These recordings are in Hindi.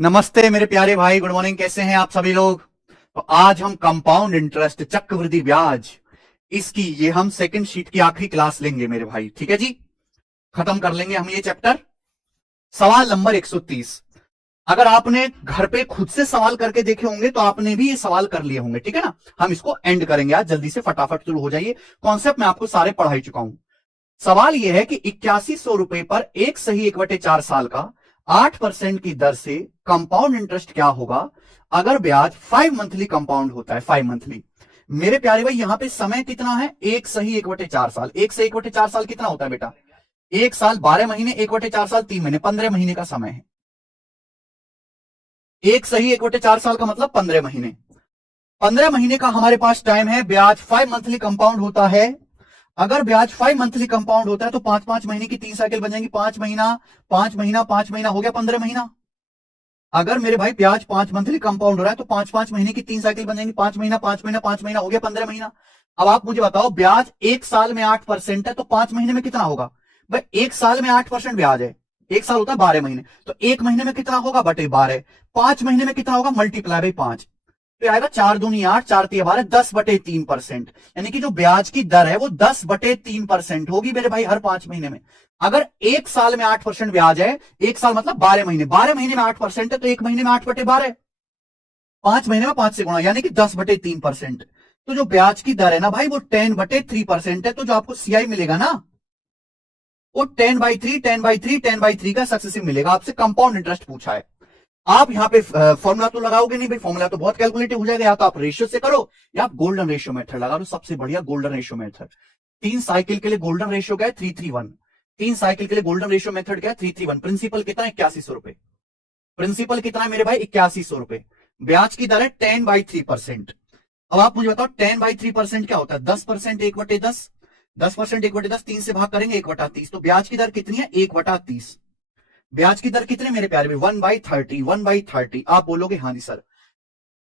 नमस्ते मेरे प्यारे भाई, गुड मॉर्निंग। कैसे हैं आप सभी लोग? तो आज हम कंपाउंड इंटरेस्ट, चक्रवृद्धि ब्याज, इसकी ये हम सेकंड शीट की आखिरी क्लास लेंगे मेरे भाई। ठीक है जी, खत्म कर लेंगे हम ये चैप्टर। सवाल नंबर 130। अगर आपने घर पे खुद से सवाल करके देखे होंगे तो आपने भी ये सवाल कर लिए होंगे। ठीक है ना? हम इसको एंड करेंगे आज, जल्दी से फटाफट शुरू हो जाइए। कॉन्सेप्ट मैं आपको सारे पढ़ा ही चुका हूं। सवाल यह है कि 8100 रुपए पर एक सही 1/4 साल का 8% की दर से कंपाउंड इंटरेस्ट क्या होगा अगर ब्याज 5 मंथली कंपाउंड होता है। 5 मंथली। मेरे प्यारे भाई, यहां पे समय कितना है? एक सही 1/4 साल। एक सही 1/4 साल कितना होता है बेटा? एक साल 12 महीने, 1/4 साल 3 महीने, 15 महीने का समय है। एक सही 1/4 साल का मतलब 15 महीने। 15 महीने का हमारे पास टाइम है। ब्याज 5 मंथली कंपाउंड होता है। अगर ब्याज 5 मंथली कंपाउंड होता है तो 5 5 महीने की 3 साइकिल बन जाएंगी। 5 महीना, 5 महीना, 5 महीना, हो गया 15 महीना। अगर मेरे भाई ब्याज 5 मंथली कंपाउंड हो रहा है तो 5 5 महीने की 3 साइकिल बन जाएंगी। 5 महीना, 5 महीना, 5 महीना, हो गया 15 महीना। अब आप मुझे बताओ, ब्याज एक साल में 8% है तो 5 महीने में कितना होगा? भाई एक साल में 8% ब्याज है। एक साल होता है 12 महीने, तो एक महीने में कितना होगा? बटे 12। 5 महीने में कितना होगा? Multiply by 5। तो आएगा 4 दूनी 8, 4 तिया 12, 10/3%। यानी कि जो ब्याज की दर है वो 10/3% होगी मेरे भाई हर 5 महीने में। अगर एक साल में 8% ब्याज है, एक साल मतलब 12 महीने, 12 महीने में 8% है तो एक महीने में 8/12, 5 महीने में 5 से गुणा, यानी कि 10/3%। तो जो ब्याज की दर है ना भाई वो 10/3% है। तो जो आपको सीआई मिलेगा ना वो 10/3, 10/3, 10/3 का सक्सेसिव मिलेगा। आपसे कंपाउंड इंटरेस्ट पूछा है। आप यहाँ पे फॉर्मूला तो लगाओगे नहीं भाई, फॉर्मूला तो बहुत कैलकुलेटिव हो जाएगा। या तो आप रेशियो से करो या आप गोल्डन रेशियो मेथड लगा लो। सबसे बढ़िया गोल्डन रेशियो मेथड। 3 साइकिल के लिए गोल्डन रेशियो क्या है? 3:3:1। 3 साइकिल के लिए गोल्डन रेशियो मेथड क्या है? 3:3:1। प्रिंसिपल कितना है? 8100 रुपए। प्रिंसिपल कितना है मेरे भाई? 8100 रुपए। ब्याज की दर है 10/3%। अब आप मुझे बताओ 10/3% क्या होता है? 10%, 1/10। 10% 1/10, 3 से भाग करेंगे 1/30। तो ब्याज की दर कितनी है? 1/30। ब्याज की दर कितनी मेरे प्यारे में? 1/30। 1/30। आप बोलोगे हाँ जी सर।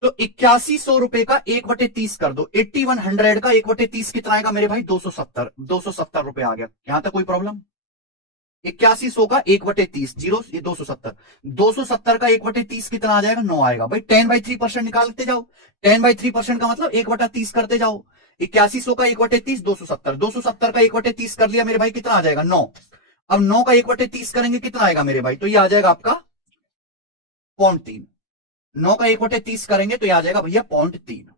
तो 8100 रुपए का 1/30 कर दो। 8100 का 1/30 कितना आएगा मेरे भाई? 270। 270 रुपए आ गया। यहां तक कोई प्रॉब्लम? 8100 का 1/30, जीरो, ये 270। 270 का 1/30 कितना आ जाएगा? 9 आएगा भाई। 10/3% निकालते जाओ। 10/3% का मतलब 1/30 करते जाओ। 8100 का 1/30, 270। 270 का 1/30 कर लिया मेरे भाई, कितना आ जाएगा? 9। अब 9 का 1/30 करेंगे, कितना आएगा मेरे भाई? तो ये आ जाएगा आपका 0.3। 9 का 1/30 करेंगे तो ये आ जाएगा भैया 0.3।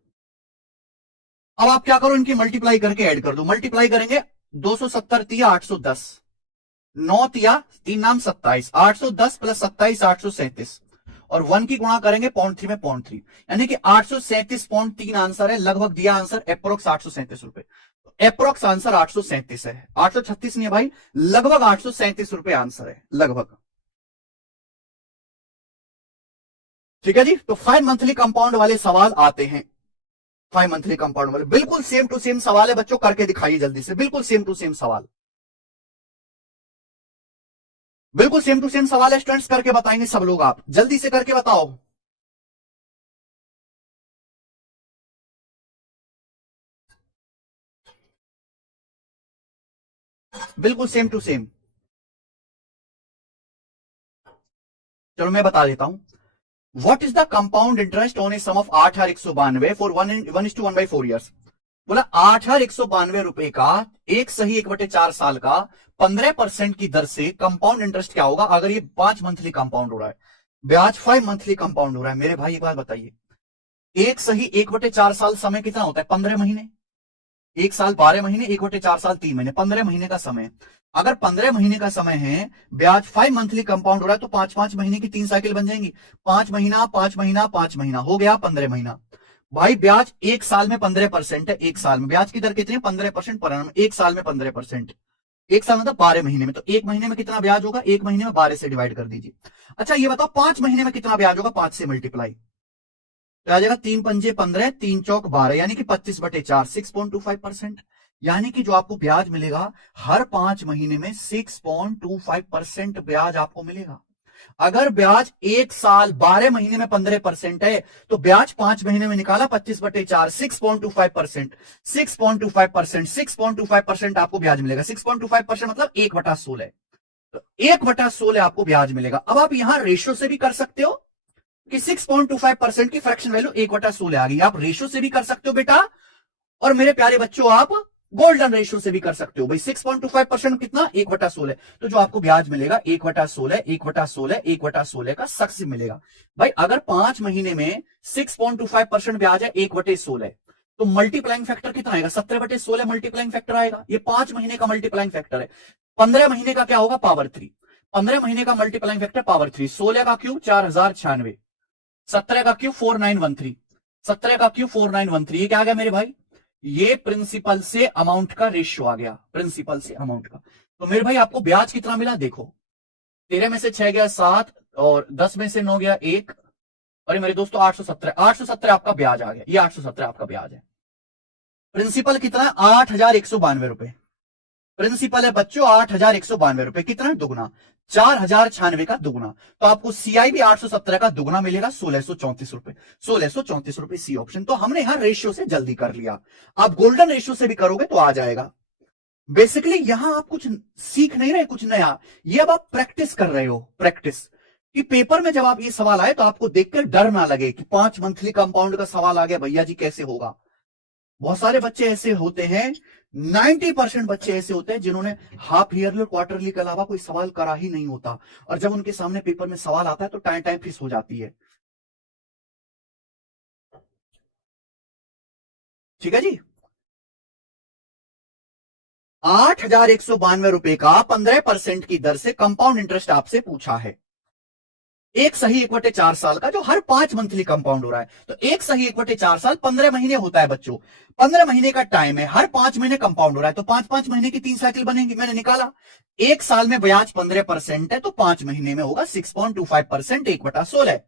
अब आप क्या करो, इनकी मल्टीप्लाई करके ऐड कर दो। मल्टीप्लाई करेंगे 270 तिया 810, 9 तिया 3 नाम 27, 810 प्लस 27 837, और 1 की गुणा करेंगे 0.3 में 0.3, यानी कि 837.3 आंसर है। लगभग दिया आंसर एप्रोक्स 837 रुपए। एप्रोक्स आंसर 837 है, 836 नहीं है भाई, लगभग 837 रुपए आंसर है, लगभग। ठीक है जी। तो 5 मंथली कंपाउंड वाले सवाल आते हैं। 5 मंथली कंपाउंड वाले बिल्कुल सेम टू सेम सवाल है बच्चों, करके दिखाइए जल्दी से। बिल्कुल सेम टू सेम सवाल, बिल्कुल सेम टू सेम सवाल है स्टूडेंट्स। करके बताएंगे सब लोग, आप जल्दी से करके बताओ। बिल्कुल सेम टू सेम। चलो मैं बता देता हूं। What is the compound interest on a sum of 8,192 for 1:1:4 years? बोला 8,192 का एक सही 1/4 साल का 15% की दर से कंपाउंड इंटरेस्ट क्या होगा अगर ये 5 मंथली कंपाउंड हो रहा है। ब्याज 5 मंथली कंपाउंड हो रहा है मेरे भाई। एक बात बताइए, एक सही 1/4 साल समय कितना होता है? 15 महीने। एक साल 12 महीने, 1/4 साल 3 महीने, 15 महीने का समय। अगर 15 महीने का समय है, ब्याज 5 मंथली कंपाउंड हो रहा है तो 5 5 महीने की 3 साइकिल बन जाएंगी। 5 महीना, 5 महीना, 5 महीना, हो गया 15 महीना। भाई ब्याज एक साल में 15% है। एक साल में ब्याज की दर कितनी है? 15% पर annum। एक साल में 15%, एक साल मतलब 12 महीने में। तो एक महीने में कितना ब्याज होगा? एक महीने में 12 से डिवाइड कर दीजिए। अच्छा ये बताओ 5 महीने में कितना ब्याज होगा? 5 से मल्टीप्लाई, तो आ जाएगा 3 पंजे 15, 3 चौक 12, यानी कि 25/4, 6.25%। यानी कि जो आपको ब्याज मिलेगा हर 5 महीने में 6.25% ब्याज आपको मिलेगा। अगर ब्याज एक साल 12 महीने में 15% है तो ब्याज 5 महीने में निकाला 25/4, 6.25%। 6.25%, 6.25% आपको ब्याज मिलेगा। 6.25% मतलब 1/16। तो 1/16 आपको ब्याज मिलेगा। अब आप यहां रेशियो से भी कर सकते हो कि 6.25% की फ्रैक्शन वैल्यू 1/16 आ गई। आप रेशो से भी कर सकते हो बेटा, और मेरे प्यारे बच्चों आप गोल्डन रेशियो से भी कर सकते हो। भाई 6.25% कितना, 1/16। तो जो आपको ब्याज मिलेगा 1/16, 1/16, 1/16 का सक्सेस मिलेगा। भाई अगर 5 महीने में 6.25% ब्याज है 1/16, तो मल्टीप्लाइंग फैक्टर कितना आएगा, 17/16 मल्टीप्लाइंग फैक्टर आएगा। ये 5 महीने का मल्टीप्लाइंग फैक्टर है। 15 महीने का क्या होगा, पावर 3। 15 महीने का मल्टीप्लाइंग फैक्टर पावर 3। 16 का क्यूब 4096, 17 का क्यूब 4913, 17 का क्यूब 4913। ये क्या आ गया मेरे भाई, ये प्रिंसिपल से अमाउंट का रेशियो आ गया, प्रिंसिपल से अमाउंट का। तो मेरे भाई आपको ब्याज कितना मिला देखो, 13 में से 6 गया 7, और 10 में से 9 गया 1। अरे मेरे दोस्तों 817, 817 आपका ब्याज आ गया, ये 817 आपका ब्याज है। प्रिंसिपल कितना है, 8192 रुपए। प्रिंसिपल है बच्चों 8192 रुपए, कितना दुगना, 4096 का दुगना। तो आपको सीआई भी 817 का दुगना मिलेगा, 1634 रुपए। 1634 रुपए सी ऑप्शन। तो हमने यहां रेशियो से जल्दी कर लिया। आप गोल्डन रेशियो से भी करोगे तो आ जाएगा। बेसिकली यहां आप कुछ सीख नहीं रहे, कुछ नया, ये अब आप प्रैक्टिस कर रहे हो, प्रैक्टिस। कि पेपर में जब आप ये सवाल आए तो आपको देखकर डर ना लगे कि 5 मंथली कंपाउंड का सवाल आ गया भैया जी कैसे होगा। बहुत सारे बच्चे ऐसे होते हैं, 90% बच्चे ऐसे होते हैं जिन्होंने हाफ ईयरली और क्वार्टरली के अलावा कोई सवाल करा ही नहीं होता, और जब उनके सामने पेपर में सवाल आता है तो टाइम टाइम फिस हो जाती है। ठीक है जी। 8192 रुपए का 15% की दर से कंपाउंड इंटरेस्ट आपसे पूछा है। एक सही 1/4 साल का, जो हर 5 मंथली कंपाउंड हो रहा है। तो एक सही 1/4 साल 15 महीने होता है बच्चों। 15 महीने का टाइम है, हर 5 महीने कंपाउंड हो रहा है, तो 5 5 महीने की 3 साइकिल बनेंगी, मैंने निकाला। एक साल में ब्याज 15% है, तो 5 महीने में होगा 6.25%, 1/16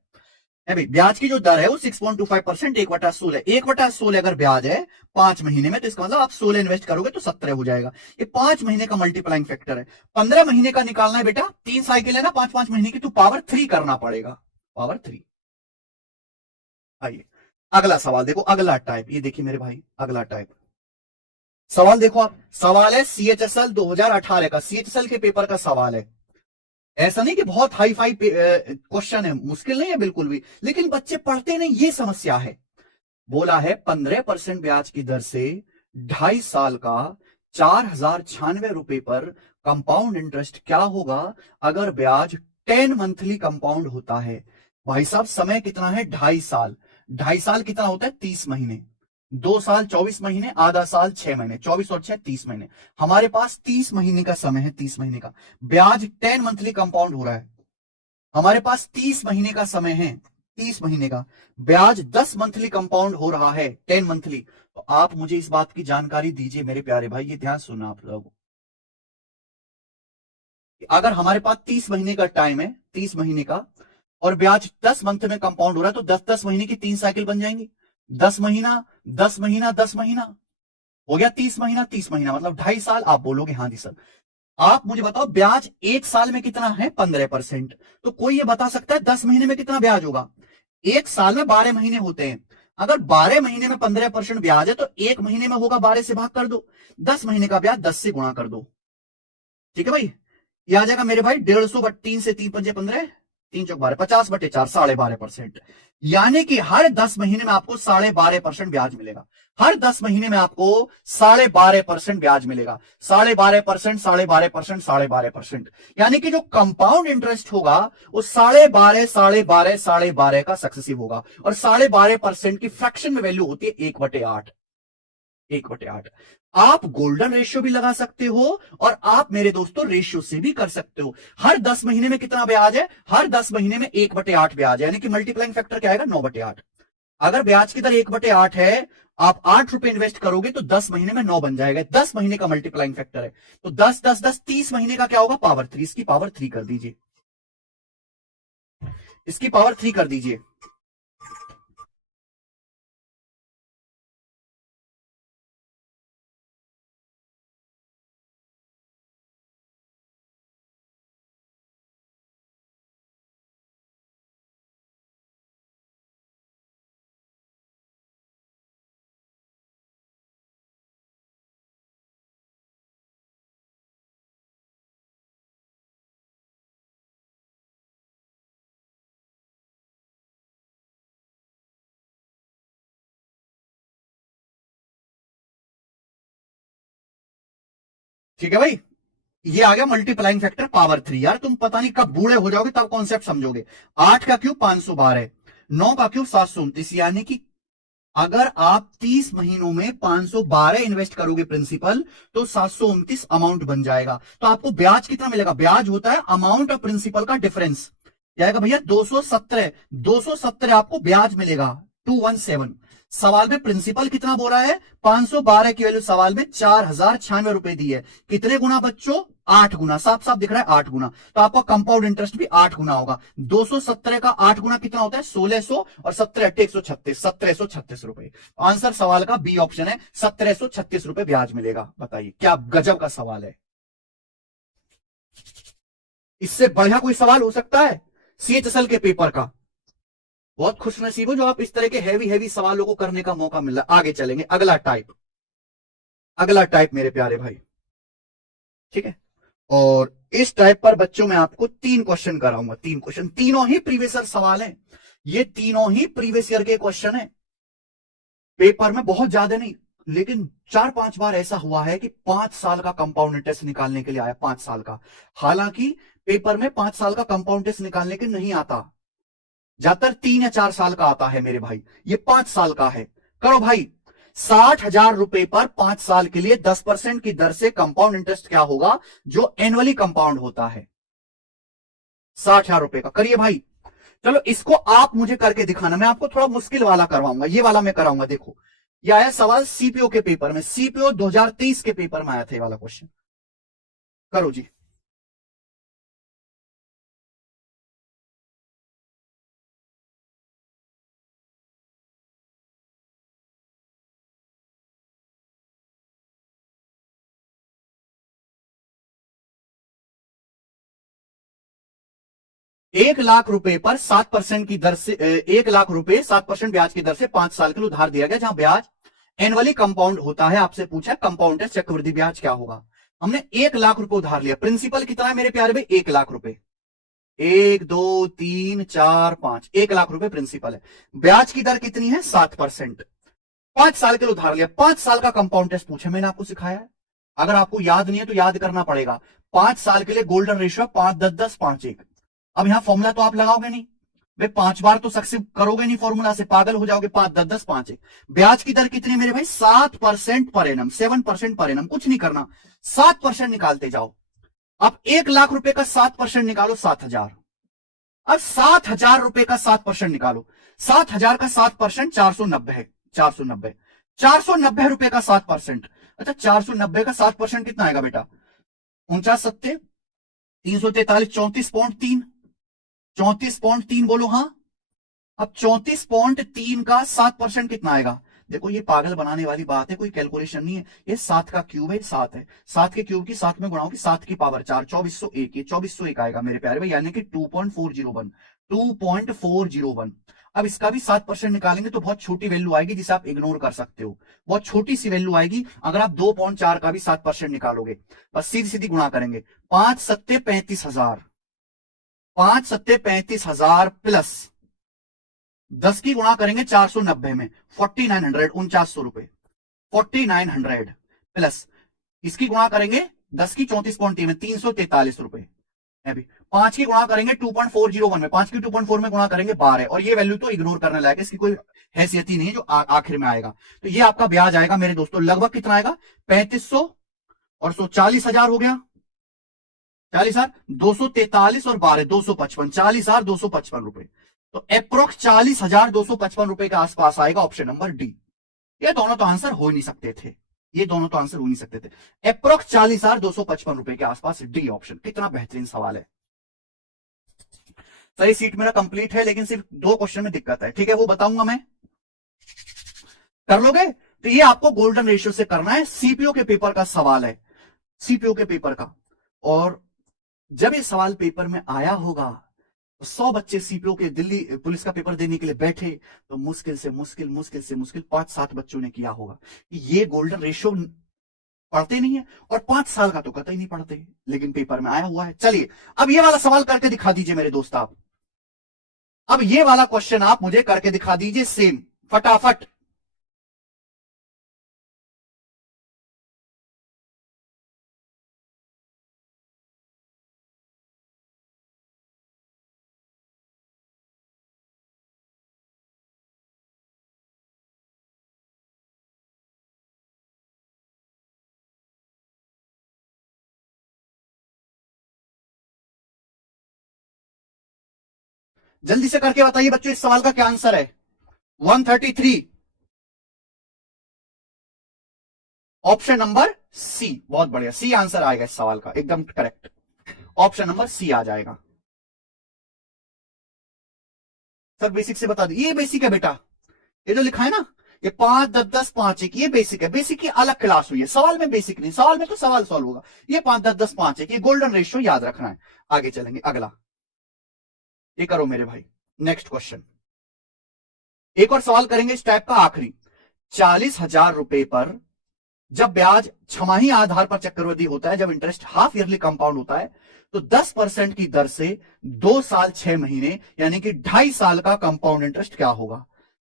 है भाई। ब्याज की जो दर है वो 6.25%, 1/16, 1/16 अगर ब्याज है 5 महीने में, तो इसका मतलब आप 16 इन्वेस्ट करोगे तो 17 हो जाएगा। ये 5 महीने का मल्टीप्लाइंग फैक्टर है। 15 महीने का निकालना है बेटा, 3 साइकिल है ना 5 5 महीने की, तो पावर 3 करना पड़ेगा, पावर 3। आइए अगला सवाल देखो, अगला टाइप, ये देखिए मेरे भाई अगला टाइप सवाल देखो आप। सवाल है सीएचएसएल 2018 का, सीएचएसएल के पेपर का सवाल है। ऐसा नहीं कि बहुत हाई फाई क्वेश्चन है, मुश्किल नहीं है बिल्कुल भी, लेकिन बच्चे पढ़ते नहीं, ये समस्या है। बोला है 15% ब्याज की दर से 2.5 साल का 4096 रुपए पर कंपाउंड इंटरेस्ट क्या होगा अगर ब्याज 10 मंथली कंपाउंड होता है। भाई साहब समय कितना है, 2.5 साल। 2.5 साल कितना होता है, 30 महीने। 2 साल 24 महीने, आधा साल 6 महीने, 24 और 6 30 महीने। हमारे पास 30 महीने का समय है, 30 महीने का। ब्याज 10 मंथली कंपाउंड हो रहा है, हमारे पास 30 महीने का समय है, 30 महीने का। ब्याज 10 मंथली कंपाउंड हो रहा है, 10 मंथली। तो आप मुझे इस बात की जानकारी दीजिए मेरे प्यारे भाई, ये ध्यान सुनना आप लोग। अगर हमारे पास 30 महीने का टाइम है, 30 महीने का, और ब्याज 10 मंथ में कंपाउंड हो रहा है, तो 10 10 महीने की 3 साइकिल बन जाएंगी। 10 महीना, 10 महीना, 10 महीना, हो गया 30 महीना, 30 महीना मतलब 2.5 साल। आप बोलोगे हाँ जी सर। आप मुझे बताओ ब्याज एक साल में कितना है, 15%। तो कोई ये बता सकता है 10 महीने में कितना ब्याज होगा। एक साल में 12 महीने होते हैं, अगर 12 महीने में 15% ब्याज है तो एक महीने में होगा 12 से भाग कर दो, 10 महीने का ब्याज 10 से गुणा कर दो। ठीक है भाई, ये आ जाएगा मेरे भाई 150 3 से 3 × 5 = 15, 3 × 4 = 12, 50/4 12.5%। यानी कि हर 10 महीने में आपको 12.5% ब्याज मिलेगा। हर 10 महीने में आपको 12.5% ब्याज मिलेगा। 12.5%, 12.5%, 12.5%। यानी कि जो कंपाउंड इंटरेस्ट होगा वो 12.5, 12.5, 12.5 का सक्सेसिव होगा। और 12.5% की फ्रैक्शन में वैल्यू होती है 1/8, 1/8। आप गोल्डन रेशियो भी लगा सकते हो, और आप मेरे दोस्तों रेशियो से भी कर सकते हो। हर 10 महीने में कितना ब्याज है, हर 10 महीने में 1/8 ब्याज है, यानी कि मल्टीप्लाइंग फैक्टर क्या आएगा, 9/8। अगर ब्याज की दर 1/8 है, आप 8 रुपए इन्वेस्ट करोगे तो 10 महीने में 9 बन जाएगा। 10 महीने का मल्टीप्लाइंग फैक्टर है, तो 10 10 10 30 महीने का क्या होगा, पावर 3। इसकी पावर 3 कर दीजिए, इसकी पावर 3 कर दीजिए। ठीक है भाई, ये आ गया मल्टीप्लाइंग फैक्टर पावर 3। यार तुम पता नहीं कब बूढ़े हो जाओगे तब कॉन्सेप्ट समझोगे। 8 का क्यूब 512, 9 का क्यूब 729, यानी कि अगर आप 30 महीनों में 512 इन्वेस्ट करोगे प्रिंसिपल, तो 729 अमाउंट बन जाएगा। तो आपको ब्याज कितना मिलेगा? ब्याज होता है अमाउंट और प्रिंसिपल का डिफरेंस, जाएगा भैया 217। 217 आपको ब्याज मिलेगा, 217। सवाल में प्रिंसिपल कितना बोला है? 512 की वैल्यू सवाल में 4096 रुपए दी है। कितने गुना बच्चों? 8 गुना, साफ साफ दिख रहा है 8 गुना। तो आपका कंपाउंड इंटरेस्ट भी 8 गुना होगा। 217 का 8 गुना कितना होता है? 1600, और 17 8 136, 1736 रुपए। आंसर सवाल का बी ऑप्शन है, 1736 रुपए ब्याज मिलेगा। बताइए क्या गजब का सवाल है। इससे बढ़िया कोई सवाल हो सकता है सीएचएसएल के पेपर का? बहुत खुशनसीब हो जो आप इस तरह के हैवी हैवी सवालों को करने का मौका मिल रहा है। आगे चलेंगे, अगला टाइप, अगला टाइप मेरे प्यारे भाई, ठीक है। और इस टाइप पर बच्चों में आपको 3 क्वेश्चन कराऊंगा। 3 क्वेश्चन, तीनों ही प्रीवियस ईयर सवाल हैं। ये तीनों ही प्रीवियस ईयर के क्वेश्चन है। पेपर में बहुत ज्यादा नहीं, लेकिन 4-5 बार ऐसा हुआ है कि 5 साल का कंपाउंड इंटरेस्ट निकालने के लिए आया, 5 साल का। हालांकि पेपर में 5 साल का कंपाउंड इंटरेस्ट निकालने के नहीं आता, ज्यादातर 3 या 4 साल का आता है मेरे भाई। ये 5 साल का है। करो भाई, 60,000 रुपए पर 5 साल के लिए 10% की दर से कंपाउंड इंटरेस्ट क्या होगा जो एनुअली कंपाउंड होता है? 60,000 रुपए का करिए भाई। चलो इसको आप मुझे करके दिखाना, मैं आपको थोड़ा मुश्किल वाला करवाऊंगा। ये वाला मैं कराऊंगा। देखो, ये आया सवाल सीपीओ के पेपर में, सीपीओ 2023 के पेपर में आया था ये वाला क्वेश्चन। करो जी। 1 लाख रुपए पर 7% की दर से 1 लाख रुपए 7% ब्याज की दर से 5 साल के लिए उधार दिया गया, जहां ब्याज एनुअली कंपाउंड होता है। आपसे पूछा कंपाउंड है चक्रवृद्धि ब्याज क्या होगा। हमने 1 लाख रुपए उधार लिया। प्रिंसिपल कितना है मेरे प्यारे भाई? 1 लाख रुपए। 1 2 3 4 5, 1 लाख रुपए प्रिंसिपल है। ब्याज की दर कितनी है? 7%। 5 साल के लिए उधार लिया। 5 साल का कंपाउंड टेस्ट पूछे, मैंने आपको सिखाया है। अगर आपको याद नहीं है तो याद करना पड़ेगा। 5 साल के लिए गोल्डन रेशियो 5 10 10 5 1। अब यहां फॉर्मूला तो आप लगाओगे नहीं भाई, 5 बार तो सक्सेस करोगे नहीं फॉर्मूला से, पागल हो जाओगे। 5 10 10 5 1। ब्याज की दर कितनी मेरे भाई? 7% पर एनम, 7% पर एनम। कुछ नहीं करना, 7% निकालते जाओ। अब 1 लाख रुपए का 7% निकालो, 7,000। अब 7,000 रुपए का 7% निकालो। 7,000 का 7% 490 है। 490, 490 रुपए का 7%। अच्छा, 490 का 7% कितना आएगा बेटा? 49 7 343, 34.3, 34.3 बोलो हाँ। अब 34.3 का 7% कितना आएगा? देखो ये पागल बनाने वाली बात है, कोई कैलकुलेशन नहीं है। ये 7 का क्यूब है, 7 है। 7 के क्यूब की 7 में गुणाओ, 7 की पावर 4, 2401। ये 2401 आएगा मेरे प्यारे भाई, यानी कि 2.401, 2.401। अब इसका भी 7% निकालेंगे तो बहुत छोटी वैल्यू आएगी जिसे आप इग्नोर कर सकते हो। बहुत छोटी सी वैल्यू आएगी अगर आप 2.4 का भी 7% निकालोगे। बस सीधी सीधी गुणा करेंगे। 5 सत्ते 35,000, 5 सत्ते 35,000 प्लस 10 की गुणा करेंगे 490 में, 4900, 4900 रुपए। 4900 प्लस इसकी गुणा करेंगे 10 की 34.3 में, 343 रुपए। अभी 5 की गुणा करेंगे 2.401 में, 5 की 2.4 में गुणा करेंगे 12, और ये वैल्यू तो इग्नोर करने लायक है, इसकी कोई हैसियत ही नहीं है जो आखिर में आएगा। तो ये आपका ब्याज आएगा मेरे दोस्तों लगभग कितना आएगा? 3500 और 40,000 हो गया, 40,000, 243 और 12, 255, 40,255 रुपए। तो अप्रोक्स 40,255 रुपए के आसपास आएगा ऑप्शन नंबर डी। ये दोनों तो आंसर हो नहीं सकते थे, ये दोनों तो आंसर हो नहीं सकते थे। अप्रोक्स 40,255 रुपए के आसपास डी ऑप्शन। कितना बेहतरीन सवाल है। सही सीट मेरा कंप्लीट है, लेकिन सिर्फ 2 क्वेश्चन में दिक्कत है, ठीक है, वो बताऊंगा मैं। कर लोगे? तो ये आपको गोल्डन रेशियो से करना है, सीपीओ के पेपर का सवाल है, सीपीओ के पेपर का। और जब ये सवाल पेपर में आया होगा, 100 बच्चे सीपीओ के दिल्ली पुलिस का पेपर देने के लिए बैठे, तो मुश्किल से मुश्किल 5-7 बच्चों ने किया होगा। ये गोल्डन रेशियो पढ़ते नहीं है, और 5 साल का तो कतई नहीं पढ़ते, लेकिन पेपर में आया हुआ है। चलिए अब ये वाला सवाल करके दिखा दीजिए मेरे दोस्त आप। अब ये वाला क्वेश्चन आप मुझे करके दिखा दीजिए सेम, फटाफट। जल्दी से करके बताइए बच्चों इस सवाल का क्या आंसर है। 133, ऑप्शन नंबर सी। बहुत बढ़िया, सी आंसर आएगा इस सवाल का, एकदम करेक्ट। ऑप्शन नंबर सी आ जाएगा। सर बेसिक से बता दो, ये बेसिक है बेटा, ये जो लिखा है ना, ये 5 10 10 5 1, ये बेसिक है। बेसिक की अलग क्लास हुई है, सवाल में बेसिक नहीं, सवाल में तो सवाल सॉल्व होगा। ये 5 10 10 5 1, ये गोल्डन रेशियो याद रखना है। आगे चलेंगे, अगला ये करो मेरे भाई। नेक्स्ट क्वेश्चन, एक और सवाल करेंगे इस टाइप का, आखिरी। 40,000 रुपए पर जब ब्याज छमाही आधार पर चक्रवृद्धि होता है, जब इंटरेस्ट हाफ ईयरली कंपाउंड होता है, तो 10% की दर से 2 साल 6 महीने यानी कि 2.5 साल का कंपाउंड इंटरेस्ट क्या होगा।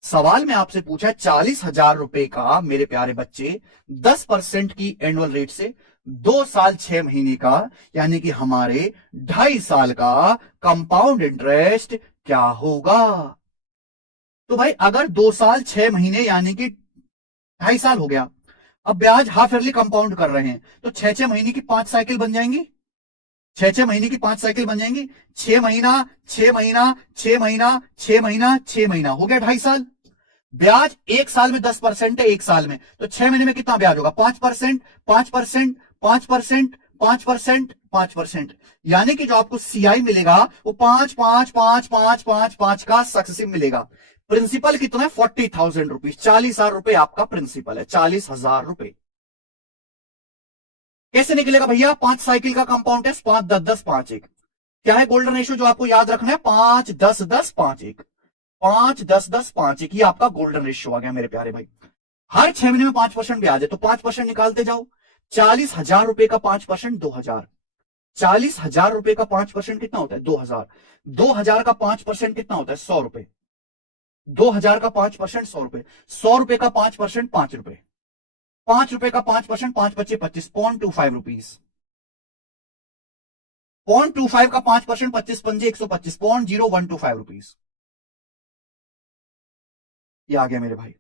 सवाल में आपसे पूछा है 40,000 रुपए का मेरे प्यारे बच्चे 10% की एनुअल रेट से 2 साल 6 महीने का यानी कि हमारे 2.5 साल का कंपाउंड इंटरेस्ट क्या होगा। तो भाई अगर 2 साल 6 महीने यानी कि 2.5 साल हो गया, अब ब्याज हाफ ईयरली कंपाउंड कर रहे हैं, तो 6 महीने की 5 साइकिल बन जाएंगी। 6 महीने की 5 साइकिल बन जाएंगी। 6 महीना 6 महीना 6 महीना 6 महीना 6 महीना हो गया 2.5 साल। ब्याज एक साल में 10% है, एक साल में, तो 6 महीने में कितना ब्याज होगा? 5%, 5%, 5%, 5%, 5%। यानी कि जो आपको सीआई मिलेगा वो 5 5 5 5 5 5 का सक्सेसिव मिलेगा। प्रिंसिपल कितना है? 40,000 रुपीज, 40,000 रुपए आपका प्रिंसिपल है, 40,000 रुपए। कैसे निकलेगा भैया? 5 साइकिल का कंपाउंड टेस्ट, 5 10 10 5 1। क्या है गोल्डन रेशियो जो आपको याद रखना है? 5 10 10 5 1, 5 10 10 5 1, ये आपका गोल्डन रेशियो आ गया मेरे प्यारे भाई। हर 6 महीने में 5% ब्याज है, तो 5% निकालते जाओ। 40,000 रुपए का 5% 2,000। 40,000 रुपए का 5% कितना होता है? 2,000। 2,000 का 5% कितना होता है? 100 रुपए। 2,000 का 5% 100 रुपए। 100 रुपए का 5% 5 रुपए। 5 रुपए का 5%, 5 25 25, 0.25 रुपीज। 0.25 का 5%, 25 पंजे 125, 0.0125 रुपीज। ये आ गया मेरे भाई।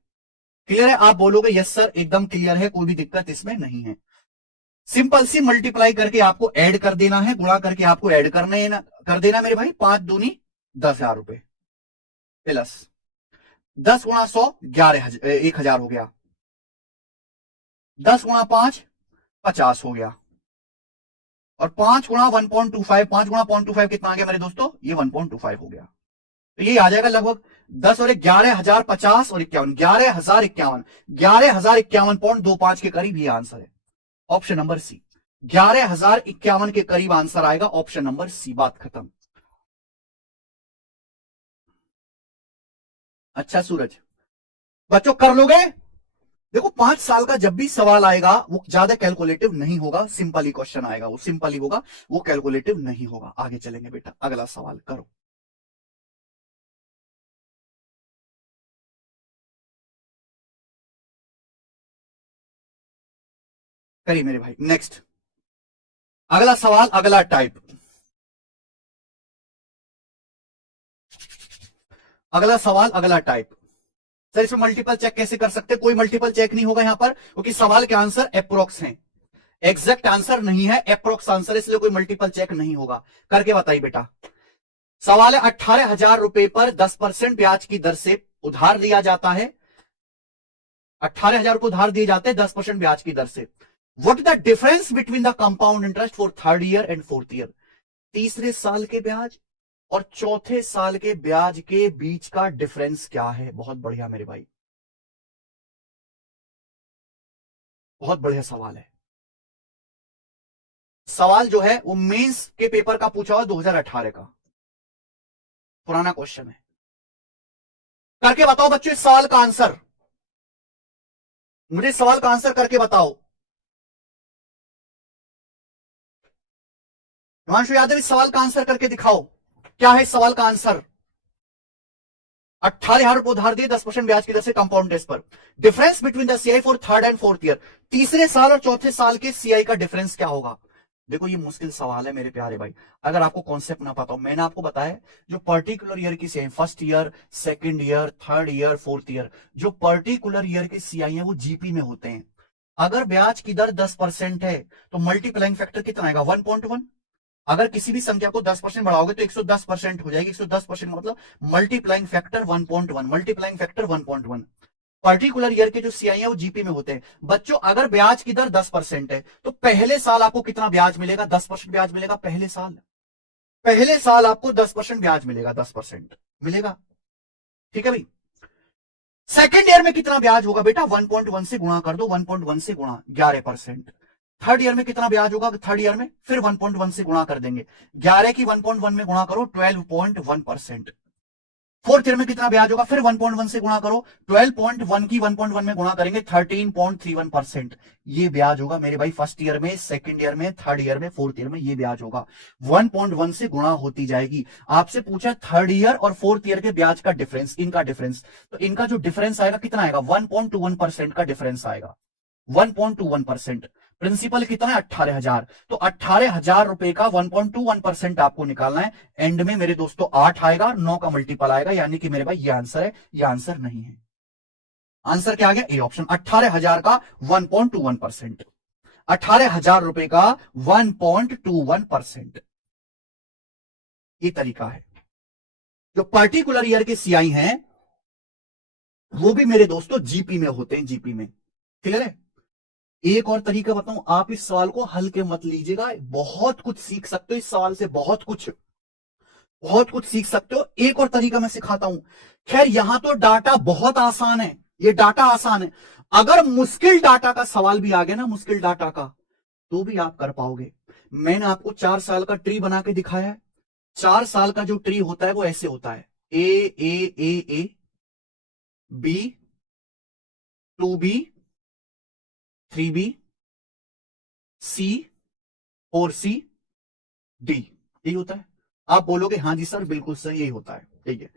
क्लियर है? आप बोलोगे यस सर एकदम क्लियर है, कोई भी दिक्कत इसमें नहीं है। सिंपल सी मल्टीप्लाई करके आपको ऐड कर देना है, गुणा करके आपको ऐड कर देना मेरे भाई। 5 दूनी 10,000 रुपए प्लस 10 गुणा 100 1,000 हो गया। 10 गुणा 5 50 हो गया। और 5 गुणा 1.25, 5 गुणा 0.25 कितना आ गया मेरे दोस्तों? ये 1.25 हो गया। तो ये आ जाएगा लगभग 10 और 11,050 और 51, 11,051, 11,051.25 के करीब ये आंसर है। ऑप्शन नंबर सी, 11,051 के करीब आंसर आएगा, ऑप्शन नंबर सी। बात खत्म। अच्छा सूरज, बच्चों कर लोगे? देखो 5 साल का जब भी सवाल आएगा वो ज्यादा कैलकुलेटिव नहीं होगा, सिंपल ही क्वेश्चन आएगा, वो सिंपल ही होगा, वो कैलकुलेटिव नहीं होगा। आगे चलेंगे बेटा, अगला सवाल करो। करिए मेरे भाई। नेक्स्ट अगला सवाल, अगला टाइप, अगला सवाल अगला टाइप। सर इसमें मल्टीपल चेक कैसे कर सकते? कोई मल्टीपल चेक नहीं होगा यहां पर, क्योंकि सवाल के आंसर अप्रोक्स हैं, एग्जैक्ट आंसर नहीं है, अप्रोक्स आंसर, इसलिए कोई मल्टीपल चेक नहीं होगा। करके बताइए बेटा। सवाल है 18,000 रुपए पर 10% ब्याज की दर से उधार दिया जाता है। 18,000 रुपए उधार दिए जाते हैं 10% ब्याज की दर से। What is the difference between the compound interest for third year and fourth year? तीसरे साल के ब्याज और चौथे साल के ब्याज के बीच का डिफरेंस क्या है? बहुत बढ़िया मेरे भाई, बहुत बढ़िया सवाल है। सवाल जो है वो मेंस के पेपर का पूछा हुआ 2018 का पुराना क्वेश्चन है। करके बताओ बच्चों इस सवाल का आंसर, मुझे सवाल का आंसर करके बताओ। हिमांशु यादव इस सवाल का आंसर करके दिखाओ, क्या है इस सवाल का आंसर? 18,000 रुपए उधार दिए 10% ब्याज की दर से कंपाउंड इंटरेस्ट पर। Difference between the CI for third and fourth year, तीसरे साल और चौथे साल के सीआई का डिफरेंस क्या होगा? देखो ये मुश्किल सवाल है मेरे प्यारे भाई, अगर आपको कॉन्सेप्ट ना पता हो। मैंने आपको बताया जो पर्टिकुलर ईयर की CI, first year, second year, third year, fourth year, जो पर्टिकुलर ईयर के सीआई है वो जीपी में होते हैं। अगर ब्याज की दर 10% है तो मल्टीप्लाइंग फैक्टर कितना आएगा? 1.1। अगर किसी भी संख्या को 10% बढ़ाओगे तो 110% हो जाएगी। 110% मतलब multiplying factor 1.1, multiplying factor 1.1। Particular year के जो सीआई है वो जीपी में होते हैं। बच्चों अगर ब्याज की दर 10% है तो पहले साल आपको कितना ब्याज मिलेगा? 10% ब्याज मिलेगा पहले साल। पहले साल आपको 10% ब्याज मिलेगा, 10% मिलेगा। ठीक है भाई। सेकेंड ईयर में कितना ब्याज होगा बेटा? 1.1 से गुणा कर दो, 1.1 से गुणा 11%। थर्ड ईयर में कितना ब्याज होगा? थर्ड ईयर में फिर 1.1 से गुणा कर देंगे, 11 की 1.1 में गुणा करो 12.1%। फोर्थ ईयर में कितना ब्याज होगा? फिर 1.1 से गुणा करो, 12.1 की 1.1 में गुणा करेंगे 13.31%। ये ब्याज होगा मेरे भाई फर्स्ट ईयर में, सेकंड ईयर में, थर्ड ईयर में, फोर्थ ईयर में ये ब्याज होगा। 1.1 से गुणा होती जाएगी। आपसे पूछा थर्ड ईयर और फोर्थ ईयर के ब्याज का डिफरेंस, इनका डिफरेंस, तो इनका जो डिफरेंस आएगा कितना आएगा? 1.21% का डिफरेंस आएगा, 1.21%। प्रिंसिपल कितना है? 18,000। तो 18,000 रुपए का 1.21% आपको निकालना है। एंड में मेरे दोस्तों 8 आएगा, 9 का मल्टीपल आएगा, यानी कि मेरे भाई ये आंसर है, ये आंसर नहीं है। आंसर क्या आ गया? ए ऑप्शन, 18,000 का 1.21%। 18,000 रुपए का 1.21%। ये तरीका है। जो पर्टिकुलर ईयर के सीआई हैं वो भी मेरे दोस्तों जीपी में होते हैं, जीपी में। क्लियर है? एक और तरीका बताऊं, आप इस सवाल को हल्के मत लीजिएगा, बहुत कुछ सीख सकते हो इस सवाल से, बहुत कुछ, बहुत कुछ सीख सकते हो। एक और तरीका मैं सिखाता हूं। खैर यहां तो डाटा बहुत आसान है, ये डाटा आसान है। अगर मुश्किल डाटा का सवाल भी आ गया ना, मुश्किल डाटा का, तो भी आप कर पाओगे। मैंने आपको 4 साल का ट्री बना के दिखाया है। 4 साल का जो ट्री होता है वो ऐसे होता है, A B, 2B, 3B, C, 4C, D, यही होता है। आप बोलोगे हाँ जी सर बिल्कुल सही, यही होता है। यही है।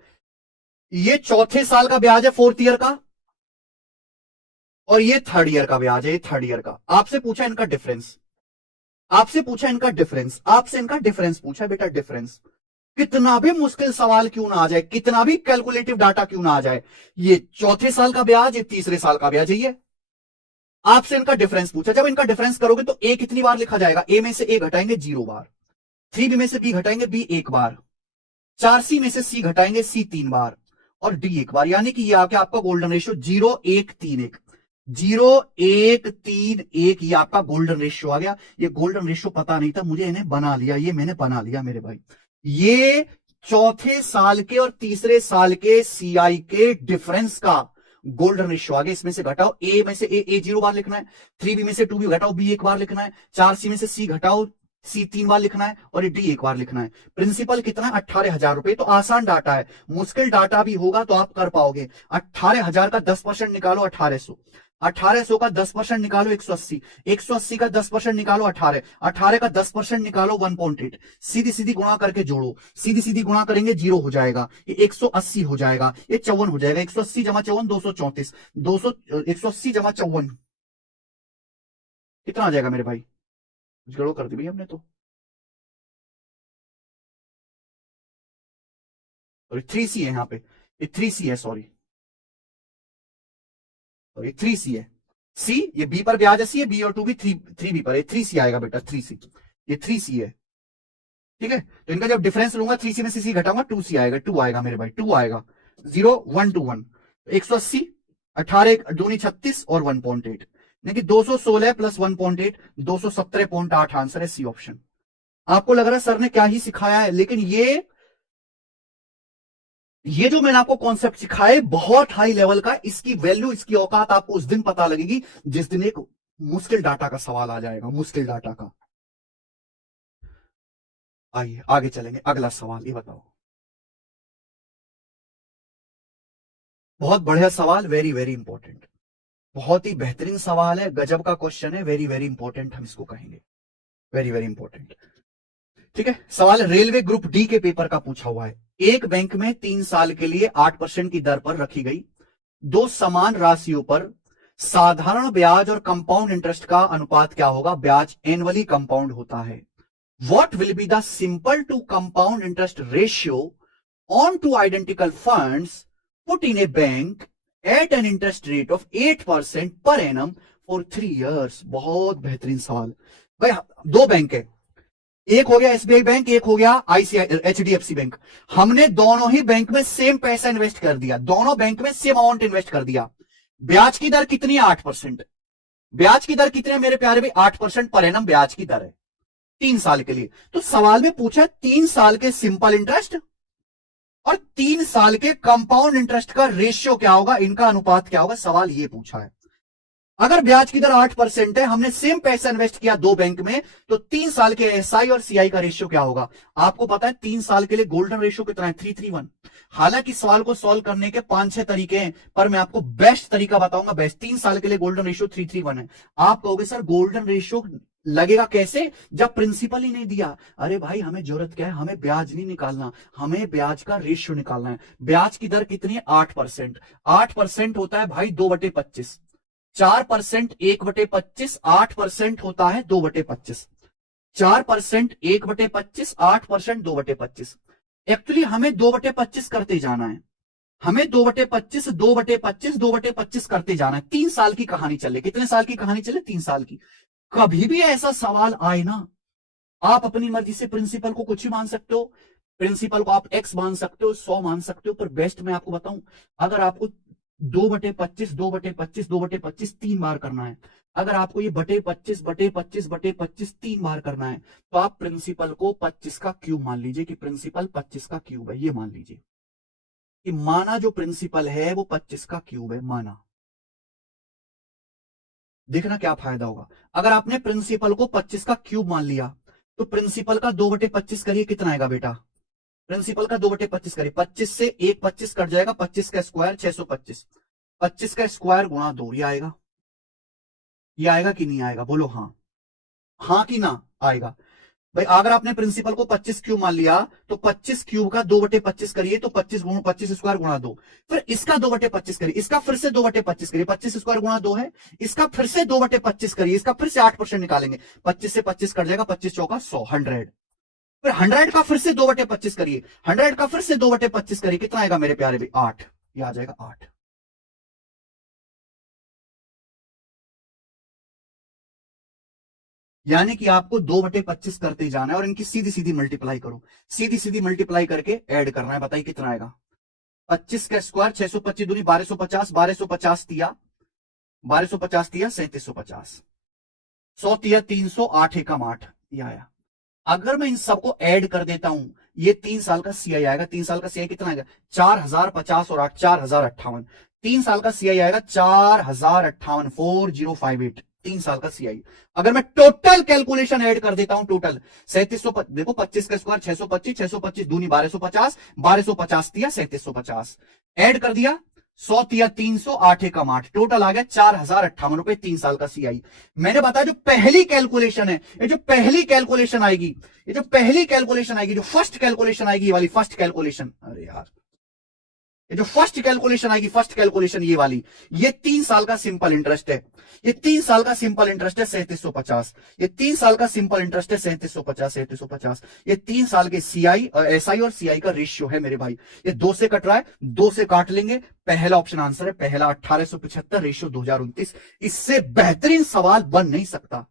ये चौथे साल का ब्याज है, फोर्थ ईयर का, और ये थर्ड ईयर का ब्याज है, ये थर्ड ईयर का। आपसे पूछा इनका डिफरेंस, आपसे पूछा इनका डिफरेंस, आपसे इनका डिफरेंस पूछा बेटा, डिफरेंस। कितना भी मुश्किल सवाल क्यों ना आ जाए, कितना भी कैलकुलेटिव डाटा क्यों ना आ जाए, ये चौथे साल का ब्याज, ये तीसरे साल का ब्याज है, ये आपसे इनका डिफरेंस पूछा। जब इनका डिफरेंस करोगे तो ए कितनी बार लिखा जाएगा? ए में से ए घटाएंगे 0 बार, 3B में से बी घटाएंगे बी 1 बार, 4C में से सी घटाएंगे सी 3 बार, और डी 1 बार। यानी कि ये आ गया आपका गोल्डन रेशियो 0-1-3-1, 0-1-3-1, ये आपका गोल्डन रेशियो आ गया। ये गोल्डन रेशियो पता नहीं था मुझे, इन्हें बना लिया, ये मैंने बना लिया मेरे भाई। ये चौथे साल के और तीसरे साल के सीआई के डिफरेंस का गोल्डन रेशियो आ गया। इसमें से घटाओ, ए में से ए 0 बार लिखना है, 3B में से 2B घटाओ, बी 1 बार लिखना है, 4C में से सी घटाओ, सी 3 बार लिखना है, और डी 1 बार लिखना है। प्रिंसिपल कितना? 18,000 रुपए। तो आसान डाटा है, मुश्किल डाटा भी होगा तो आप कर पाओगे। 18,000 का 10% निकालो 1800, 1800 का 10% निकालो 180, 180 का 10% निकालो 18, 18 का 10% निकालो 1.8। सीधी सीधी गुणा करके जोड़ो, सीधी सीधी गुणा करेंगे 0 हो जाएगा, ये 180 हो जाएगा, ये 54 हो जाएगा। 180 जमा 54 234, 200 180 जमा 54 कितना आ जाएगा मेरे भाई? गड़बड़ कर दी भाई हमने तो। और 3C है यहाँ पे, ये 3C है, सॉरी, और ये 3C है। सी ये बी पर ब्याज है, सी है, बी और 2B 3B पर है, 3C आएगा बेटा, 3C, ये 3C है। ठीक है, तो इनका जब डिफरेंस लूंगा 3C में से सी घटाऊंगा 2C आएगा, 2 आएगा मेरे भाई, 2 आएगा। 0 1 2 1, 180, 18 दूनी 36 और 1.8, यानी कि 216 प्लस 1.8, 217.8 आंसर है, सी ऑप्शन। आपको लग रहा है सर ने क्या ही सिखाया है, लेकिन ये जो मैंने आपको कॉन्सेप्ट सिखाया बहुत हाई लेवल का, इसकी वैल्यू, इसकी औकात आपको उस दिन पता लगेगी जिस दिन एक मुश्किल डाटा का सवाल आ जाएगा, मुश्किल डाटा का। आइए आगे चलेंगे, अगला सवाल ये बताओ। बहुत बढ़िया सवाल, वेरी वेरी इंपॉर्टेंट, बहुत ही बेहतरीन सवाल है, गजब का क्वेश्चन है, वेरी वेरी इंपॉर्टेंट हम इसको कहेंगे, वेरी वेरी इंपॉर्टेंट। ठीक है, सवाल रेलवे ग्रुप डी के पेपर का पूछा हुआ है। एक बैंक में 3 साल के लिए 8% की दर पर रखी गई दो समान राशियों पर साधारण ब्याज और कंपाउंड इंटरेस्ट का अनुपात क्या होगा? ब्याज एनुअली कंपाउंड होता है। What will be the simple to compound interest ratio on two identical funds put in a bank at an interest rate of 8% per annum for 3 years? बहुत बेहतरीन सवाल भाई। दो बैंक है, एक हो गया एसबीआई बैंक, एक हो गया आईसीआई एचडीएफसी बैंक। हमने दोनों ही बैंक में सेम पैसा इन्वेस्ट कर दिया, दोनों बैंक में सेम अमाउंट इन्वेस्ट कर दिया। ब्याज की दर कितनी है? 8%। ब्याज की दर कितनी है मेरे प्यारे भाई? 8% पर एनम ब्याज की दर है 3 साल के लिए। तो सवाल में पूछा 3 साल के सिंपल इंटरेस्ट और 3 साल के कंपाउंड इंटरेस्ट का रेशियो क्या होगा, इनका अनुपात क्या होगा, सवाल ये पूछा है। अगर ब्याज की दर 8% है, हमने सेम पैसा इन्वेस्ट किया दो बैंक में, तो 3 साल के एसआई और सीआई का रेशियो क्या होगा? आपको पता है 3 साल के लिए गोल्डन रेशियो कितना है? 3:1। हालांकि सवाल को सॉल्व करने के 5-6 तरीके हैं, पर मैं आपको बेस्ट तरीका बताऊंगा। बेस्ट 3 साल के लिए गोल्डन रेशियो 3:1 है। आप कहोगे सर गोल्डन रेशियो लगेगा कैसे जब प्रिंसिपल ही नहीं दिया? अरे भाई हमें जरूरत क्या है, हमें ब्याज नहीं निकालना, हमें ब्याज का रेशियो निकालना है। ब्याज की दर कितनी है? 8%। 8% होता है भाई 2/25। 4% 1/25, 8% होता है 2/25। 4% 1/25, 8% 2/25। एक्चुअली हमें 2/25 करते जाना है, हमें 2/25, 2/25, 2/25 करते जाना है। 3 साल की कहानी चले। कितने साल की कहानी चले? 3 साल की। कभी भी ऐसा सवाल आए ना, आप अपनी मर्जी से प्रिंसिपल को कुछ भी मान सकते हो। प्रिंसिपल को आप एक्स मान सकते हो, 100 मान सकते हो, पर बेस्ट मैं आपको बताऊं, अगर आपको 2/25, 2/25, 2/25 3 बार करना है, अगर आपको ये /25, /25, /25 3 बार करना है, तो आप प्रिंसिपल को 25 का क्यूब मान लीजिए कि प्रिंसिपल 25 का क्यूब है। ये मान लीजिए कि माना जो प्रिंसिपल है वो 25 का क्यूब है, माना। देखना क्या फायदा होगा। अगर आपने प्रिंसिपल को 25 का क्यूब मान लिया, तो प्रिंसिपल का 2/25 करिए, कितना आएगा बेटा? प्रिंसिपल का 2/25 करिए, 25 से एक 25 कट जाएगा, 25 का स्क्वायर 625, 25 का स्क्वायर गुणा 2, ये आएगा। ये आएगा कि नहीं आएगा? बोलो हाँ। हाँ कि ना आएगा? भाई अगर आपने प्रिंसिपल को 25 क्यूब मान लिया, तो 25 क्यूब का 2/25 करिए, तो 25 स्क्वायर गुणा 2। फिर इसका 2/25 करिए, इसका फिर से 2/25 करिए, 25 स्क्वायर गुणा 2 है। इसका फिर से 2/25 करिए, इसका फिर से 8% निकालेंगे, 25 से 25 कट जाएगा, 25 चौका 100, 100। फिर 100 का फिर से 2/25 करिए, 100 का फिर से 2/25 करिए, कितना आएगा मेरे प्यारे भाई? 8। ये आ जाएगा 8। यानी कि आपको 2/25 करते जाना है और इनकी सीधी सीधी मल्टीप्लाई करो, सीधी सीधी मल्टीप्लाई करके ऐड करना है। बताइए कितना आएगा? 25 का स्क्वायर 625 दूनी 1250, 1250 दिया, 1250 दिया 3750, 100 दिया 300, 8 एकम 8, ये आया। अगर मैं इन सबको ऐड कर देता हूं, ये 3 साल का सीआई आएगा। 3 साल का सीआई कितना आएगा? 4050 और 8, 4058। 3 साल का सीआई आएगा 4058, 4058। 3 साल का सीआई। अगर मैं टोटल कैलकुलेशन ऐड कर देता हूं, टोटल 3700, देखो 25 का स्क्वायर 625, 625 दूनी 1250, 1250 दिया 3750, ऐड कर दिया 100 दिया 300, 8 एकम 8, टोटल आ गया 4058 रुपए। 3 साल का सीआई। मैंने बताया जो पहली कैलकुलेशन है, ये जो पहली कैलकुलेशन आएगी, ये जो पहली कैलकुलेशन आएगी, जो फर्स्ट कैलकुलेशन आएगी, ये वाली फर्स्ट कैलकुलेशन, अरे यार, ये जो फर्स्ट कैलकुलेशन आएगी, फर्स्ट कैलकुलेशन ये वाली, ये 3 साल का सिंपल इंटरेस्ट है। ये 3 साल का सिंपल इंटरेस्ट है 3750। ये 3 साल का सिंपल इंटरेस्ट है 3750, 3750। ये 3 साल के सीआई एसआई और सीआई का रेशियो है मेरे भाई। ये 2 से कट रहा है, 2 से काट लेंगे। पहला ऑप्शन आंसर है, पहला 1875, रेशियो 2029। इससे बेहतरीन सवाल बन नहीं सकता।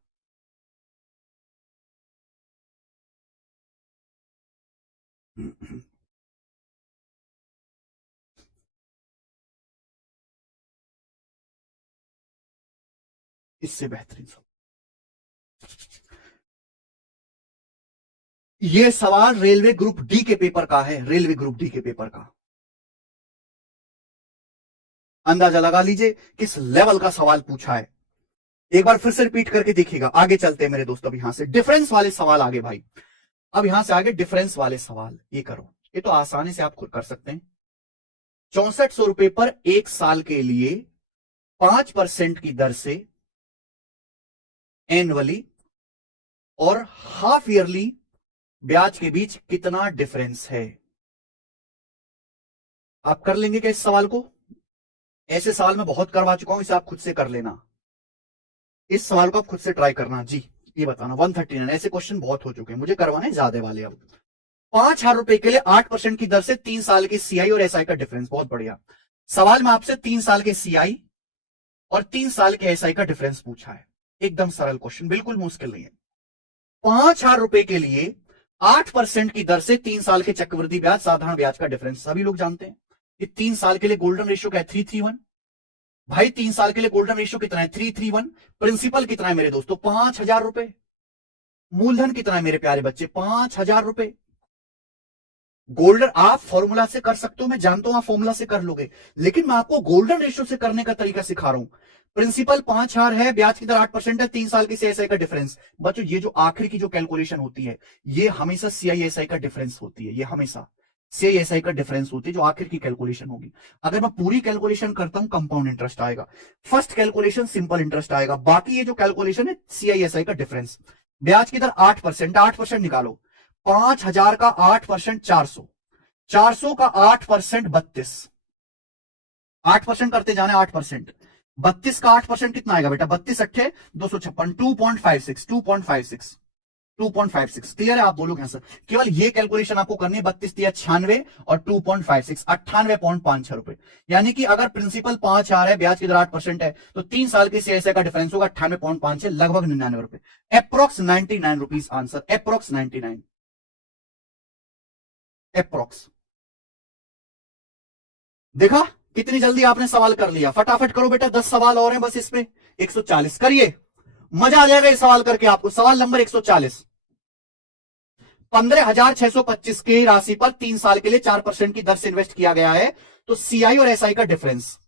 इससे बेहतरीन सवाल। ये सवाल रेलवे ग्रुप डी के पेपर का है, रेलवे ग्रुप डी के पेपर का। अंदाजा लगा लीजिए किस लेवल का सवाल पूछा है। एक बार फिर से रिपीट करके देखिएगा। आगे चलते हैं मेरे दोस्तों, अब यहां से डिफरेंस वाले सवाल आगे भाई। अब यहां से आगे डिफरेंस वाले सवाल ये करो, ये तो आसानी से आप खुद कर सकते हैं। 6400 रुपए पर 1 साल के लिए 5% की दर से एनुअली और हाफ ईयरली ब्याज के बीच कितना डिफरेंस है? आप कर लेंगे क्या इस सवाल को? ऐसे सवाल मैं बहुत करवा चुका हूं, इसे आप खुद से कर लेना। इस सवाल को आप खुद से ट्राई करना जी। ये बताना 139, ऐसे क्वेश्चन बहुत हो चुके हैं, मुझे करवाने ज्यादा वाले। अब 5000 रुपए के लिए 8% की दर से 3 साल के सीआई और एसआई का डिफरेंस। बहुत बढ़िया सवाल में आपसे 3 साल के सीआई और 3 साल के एसआई का डिफरेंस पूछा है। एकदम सरल क्वेश्चन, बिल्कुल मुश्किल नहीं है। 5,000 रुपए के लिए 8% की दर से 3 साल के चक्रवृद्धि ब्याज साधारण ब्याज का डिफरेंस सभी लोग जानते हैं कि 3 साल के लिए गोल्डन रेशियो क्या है 331। भाई 3 साल के लिए गोल्डन रेशियो कितना है 331। प्रिंसिपल कितना है मेरे दोस्तों 5,000 रुपए। मूलधन कितना है मेरे प्यारे बच्चे 5,000 रुपए। गोल्डन आप फॉर्मूला से कर सकते हो, मैं जानता हूं आप फॉर्मूला से कर लोगे, लेकिन मैं आपको गोल्डन रेशियो से करने का तरीका सिखा रहा हूं। प्रिंसिपल 5,000 है, ब्याज की दर 8% है, 3 साल की सीआईएसआई का डिफरेंस। बच्चों ये जो आखिर की जो कैलकुलेशन होती है ये हमेशा सीआईएसआई का डिफरेंस होती है, ये हमेशा सीआईएसआई का डिफरेंस होती है जो आखिर की कैलकुलेशन होगी। अगर मैं पूरी कैलकुलेशन करता हूं कंपाउंड इंटरेस्ट आएगा, फर्स्ट कैलकुलेशन सिंपल इंटरेस्ट आएगा, बाकी ये जो कैलकुलेशन है सीआईएसआई का डिफरेंस। ब्याज की दर 8%, 8% निकालो, 5,000 का 8% 400, 400 का 8% 32, 8% करते जाना 8%, 32 का 8% कितना आएगा बेटा 32 अट्ठे 256, 2.56, 2.56, 2.56। क्लियर है आप बोलोगे आंसर। केवल ये कैलकुलेशन आपको करनी है, 32 दिया 96 और 2.56 98.56 रुपए। यानी कि अगर प्रिंसिपल 5,000 है, ब्याज की दर 8% है, तो 3 साल के सीआईएसआई का डिफरेंस होगा 98.5 लगभग 99 रुपए, approx 99 rupees answer, approx 99, approx. देखा कितनी जल्दी आपने सवाल कर लिया, फटाफट करो बेटा, 10 सवाल और हैं बस इसमें। 140 करिए, मजा आ जाएगा ये सवाल करके आपको। सवाल नंबर 140, 15,625 की राशि पर 3 साल के लिए 4% की दर से इन्वेस्ट किया गया है, तो सीआई और एसआई का difference.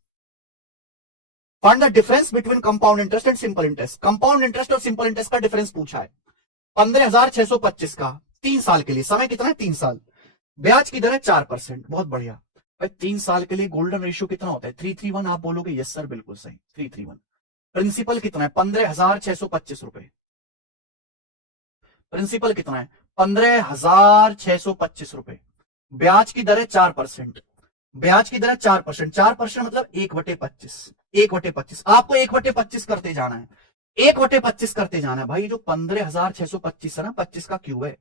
Find the difference between compound interest and simple interest. Compound interest और सिंपल इंटरेस्ट का डिफरेंस पूछा है 15,625 का 3 साल के लिए, समय कितना है 3 साल, ब्याज की दर है 4%। बहुत बढ़िया भाई, 3 साल के लिए गोल्डन रेशियो कितना होता है 331। आप बोलोगे यस सर बिल्कुल सही 331। प्रिंसिपल कितना है 15,625 रुपए, प्रिंसिपल कितना है 15,625 रुपए, ब्याज की दर है 4%, ब्याज की दर है 4%, 4% मतलब 1/25, 1/25। आपको 1/25 करते जाना है, 1/25 करते जाना है भाई। जो 15,625 है ना, 25 का क्यूब है,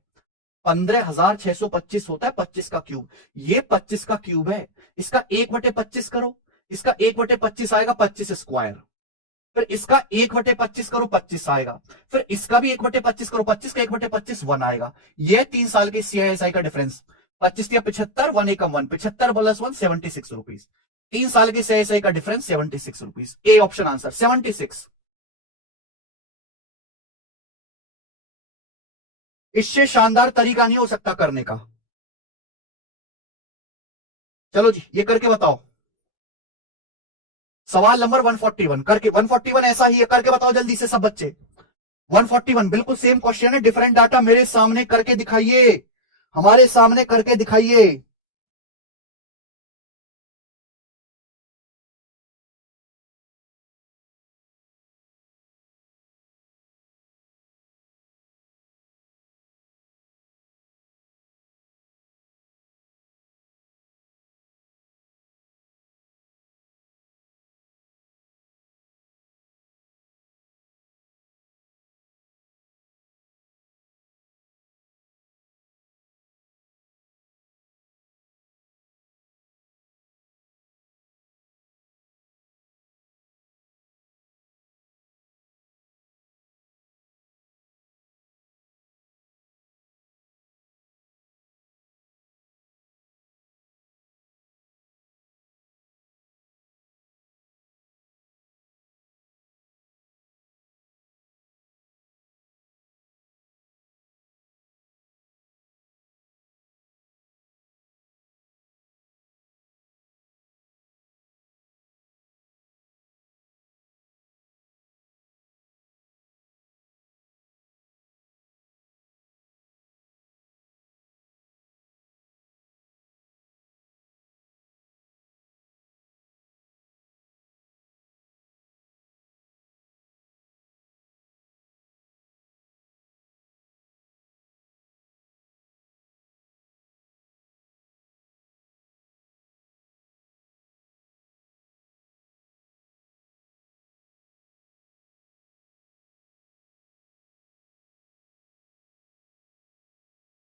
15,625 होता है 25 का क्यूब, ये 25 का क्यूब है, इसका 1/25 करो, इसका 1/25 आएगा 25 स्क्वायर, फिर इसका 1/25 करो 25 आएगा, फिर इसका भी 1/25 करो 25 का 1/25 1 आएगा। ये 3 साल के सीआईएसआई का डिफरेंस, 25 या 75, 1 एकम 1, 75 प्लस 1 76 रुपीज। 3 साल के सीआईएसआई का difference 76 rupees, A option answer 76। इससे शानदार तरीका नहीं हो सकता करने का। चलो जी ये करके बताओ। सवाल नंबर 141 करके, 141 ऐसा ही है, करके बताओ जल्दी से सब बच्चे। 141 बिल्कुल सेम क्वेश्चन है, डिफरेंट डाटा मेरे सामने करके दिखाइए, हमारे सामने करके दिखाइए।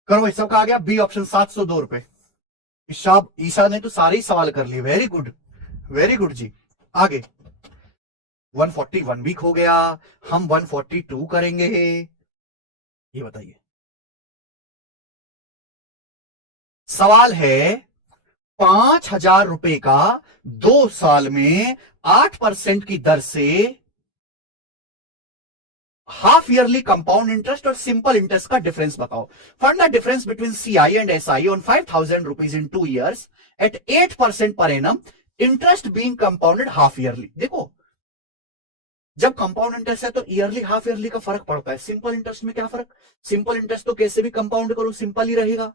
करो भाई, सबका आ गया बी ऑप्शन 702 रुपए। ईशा ने तो सारे ही सवाल कर लिए, वेरी गुड, वेरी गुड जी। आगे 141 भी खो गया, हम 142 करेंगे। ये बताइए। सवाल है 5,000 रुपए का 2 साल में 8% की दर से हाफ ईयरली कंपाउंड इंटरेस्ट और सिंपल इंटरेस्ट का डिफरेंस बताओ। Find the difference between CI and SI on 5,000 rupees in 2 years at 8% per annum, interest being compounded half yearly. देखो, जब कंपाउंड इंटरेस्ट है तो ईयरली हाफ ईयरली का फर्क पड़ता है। सिंपल इंटरेस्ट में क्या फर्क? सिंपल इंटरेस्ट तो कैसे भी कंपाउंड करो सिंपल ही रहेगा।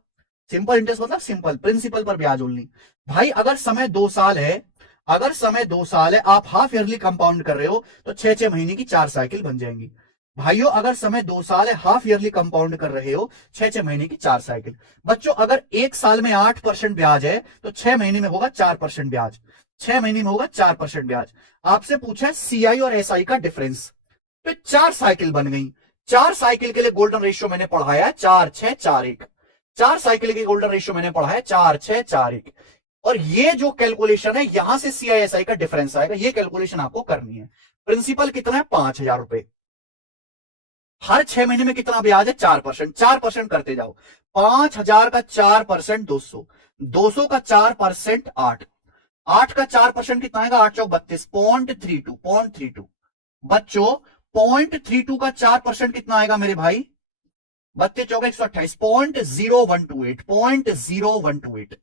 सिंपल इंटरेस्ट मतलब सिंपल प्रिंसिपल पर ब्याज ओनली। भाई अगर समय 2 साल है, अगर समय 2 साल है, आप हाफ ईयरली कंपाउंड कर रहे हो तो 6-6 महीने की 4 साइकिल बन जाएंगी। भाइयों अगर समय 2 साल है, हाफ ईयरली कंपाउंड कर रहे हो, 6-6 महीने की 4 साइकिल। बच्चों अगर 1 साल में 8% ब्याज है तो 6 महीने में होगा 4% ब्याज, 6 महीने में होगा 4% ब्याज। आपसे पूछा है सीआई और एसआई का डिफरेंस, तो 4 साइकिल बन गई। 4 साइकिल के लिए गोल्डन रेशियो मैंने पढ़ाया 4-6-4-1। 4 साइकिल के गोल्डन रेशियो मैंने पढ़ा है 4-6-4-1। और ये जो कैलकुलेशन है यहां से सीआईएसआई का डिफरेंस आएगा, ये कैलकुलेशन आपको करनी है। प्रिंसिपल कितना है? 5,000 रुपए। हर 6 महीने में कितना ब्याज है? 4%। 4% करते जाओ। 5,000 का 4% 200, 200 का 4% 8, 8 का 4% कितना आएगा? 8 चौक 32, 0.32। बच्चों 0.32 का 4% कितना आएगा मेरे भाई? 32 चौक 128, 0.0128, 0.0128।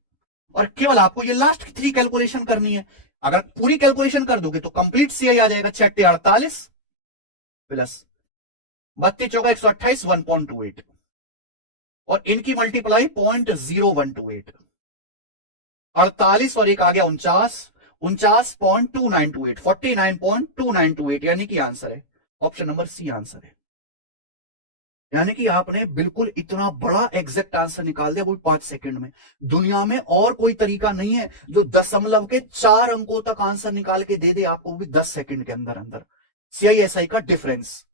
और केवल आपको ये लास्ट की 3 कैलकुलेशन करनी है। अगर पूरी कैलकुलेशन कर दोगे तो कंप्लीट सीआई आ जाएगा 6-48 प्लस 32 चौका 128, 1.28 और इनकी मल्टीप्लाई 0.0128। 48 और एक आ गया 49, 49.2928, 49.2928 यानी कि आंसर है ऑप्शन नंबर सी आंसर है। यानी कि आपने बिल्कुल इतना बड़ा एग्जैक्ट आंसर निकाल दिया वो 5 सेकंड में। दुनिया में और कोई तरीका नहीं है जो दशमलव के 4 अंकों तक आंसर निकाल के दे दे आपको, भी 10 सेकंड के अंदर अंदर। सीआईएसआई का डिफरेंस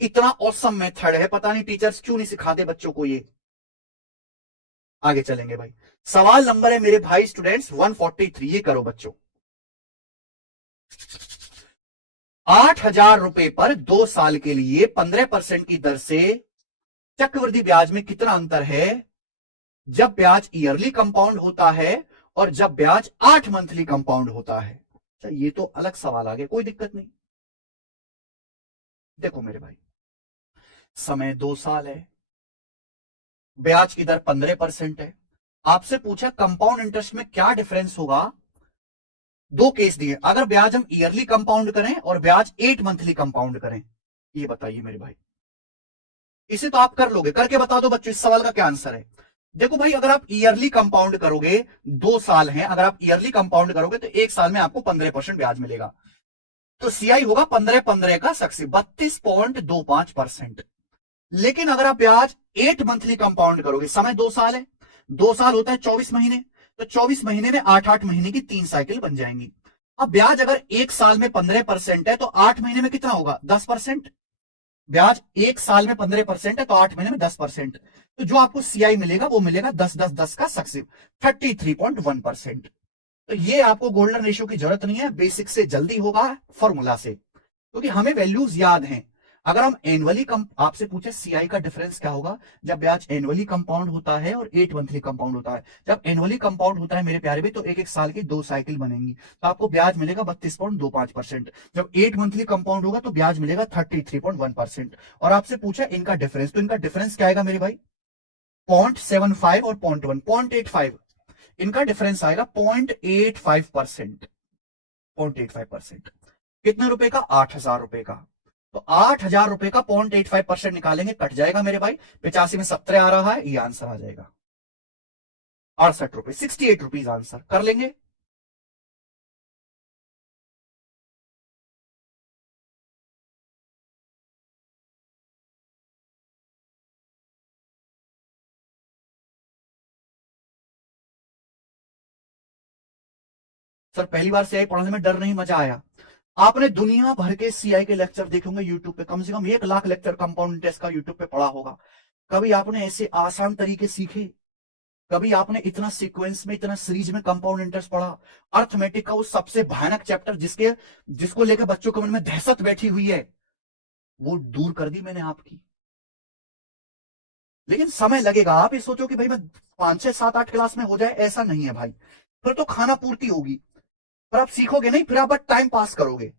इतना औसम मेथड है, पता नहीं टीचर्स क्यों नहीं सिखाते बच्चों को ये। आगे चलेंगे भाई। सवाल नंबर है मेरे भाई स्टूडेंट्स 143, ये करो बच्चों। 8,000 रुपए पर 2 साल के लिए 15% की दर से चक्रवृद्धि ब्याज में कितना अंतर है जब ब्याज ईयरली कंपाउंड होता है और जब ब्याज 8 मंथली कंपाउंड होता है? ये तो अलग सवाल आ गया, कोई दिक्कत नहीं। देखो मेरे भाई, समय 2 साल है, ब्याज की दर 15% है। आपसे पूछा कंपाउंड इंटरेस्ट में क्या डिफरेंस होगा। 2 केस दिए, अगर ब्याज हम ईयरली कंपाउंड करें और ब्याज 8 मंथली कंपाउंड करें, ये बताइए मेरे भाई। इसे तो आप कर लोगे, करके बता दो बच्चों इस सवाल का क्या आंसर है। देखो भाई, अगर आप ईयरली कंपाउंड करोगे, 2 साल हैं, अगर आप ईयरली कंपाउंड करोगे तो 1 साल में आपको 15% ब्याज मिलेगा। तो सीआई होगा 15-15 का सक्सेस 32.25%। लेकिन अगर आप ब्याज 8 मंथली कंपाउंड करोगे, समय 2 साल है, 2 साल होता है 24 महीने, तो 24 महीने में 8-8 महीने की 3 साइकिल बन जाएंगी। अब ब्याज अगर 1 साल में 15% है तो 8 महीने में कितना होगा? 10%। ब्याज 1 साल में 15% है तो 8 महीने में 10%। तो जो आपको सीआई मिलेगा वो मिलेगा 10-10-10 का सक्सेस 33.1%। तो ये आपको गोल्डन रेशियो की जरूरत नहीं है, बेसिक से जल्दी होगा फॉर्मूला से, क्योंकि हमें वैल्यूज याद हैं। अगर हम एनुअली आपसे पूछे सीआई का डिफरेंस क्या होगा जब ब्याज एनुअली कंपाउंड होता है और 8 मंथली कंपाउंड होता है। जब एनुअली कंपाउंड होता है मेरे प्यारे भी, तो 1-1 साल की 2 साइकिल बनेंगी, तो आपको ब्याज मिलेगा 32.25%। जब 8 मंथली कंपाउंड होगा तो ब्याज मिलेगा 33.1%। और आपसे पूछा इनका डिफरेंस, तो इनका डिफरेंस क्या आएगा मेरे भाई? 0.75 और 0.1, 0.85, इनका डिफरेंस आएगा 0.85%। 0.85% कितने रुपए का? 8,000 रुपए का। तो 8,000 रुपए का 0.85% निकालेंगे, कट जाएगा मेरे भाई, 85 में 17 आ रहा है, ये आंसर आ जाएगा 68 रुपए, 68 रुपीज आंसर कर लेंगे। सर पहली बार सीआई पढ़ने में डर नहीं, मजा आया। आपने दुनिया भर के सीआई के लेक्चर देखे होंगे यूट्यूब पे, कम से कम 1 लाख लेक्चर कंपाउंड इंटरेस्ट का यूट्यूब पे पढ़ा होगा। कभी आपने ऐसे आसान तरीके सीखे? कभी आपने इतना सीक्वेंस में, इतना सीरीज में कंपाउंड इंटरेस्ट पढ़ा? अर्थमेटिक का वो सबसे भयानक चैप्टर जिसको लेकर बच्चों के मन में दहशत बैठी हुई है, वो दूर कर दी मैंने आपकी। लेकिन समय लगेगा। आप ये सोचो कि भाई मैं 5 6 7 8 क्लास में हो जाए, ऐसा नहीं है भाई। फिर तो खाना पूर्ति होगी, पर आप सीखोगे नहीं, फिर आप बस टाइम पास करोगे।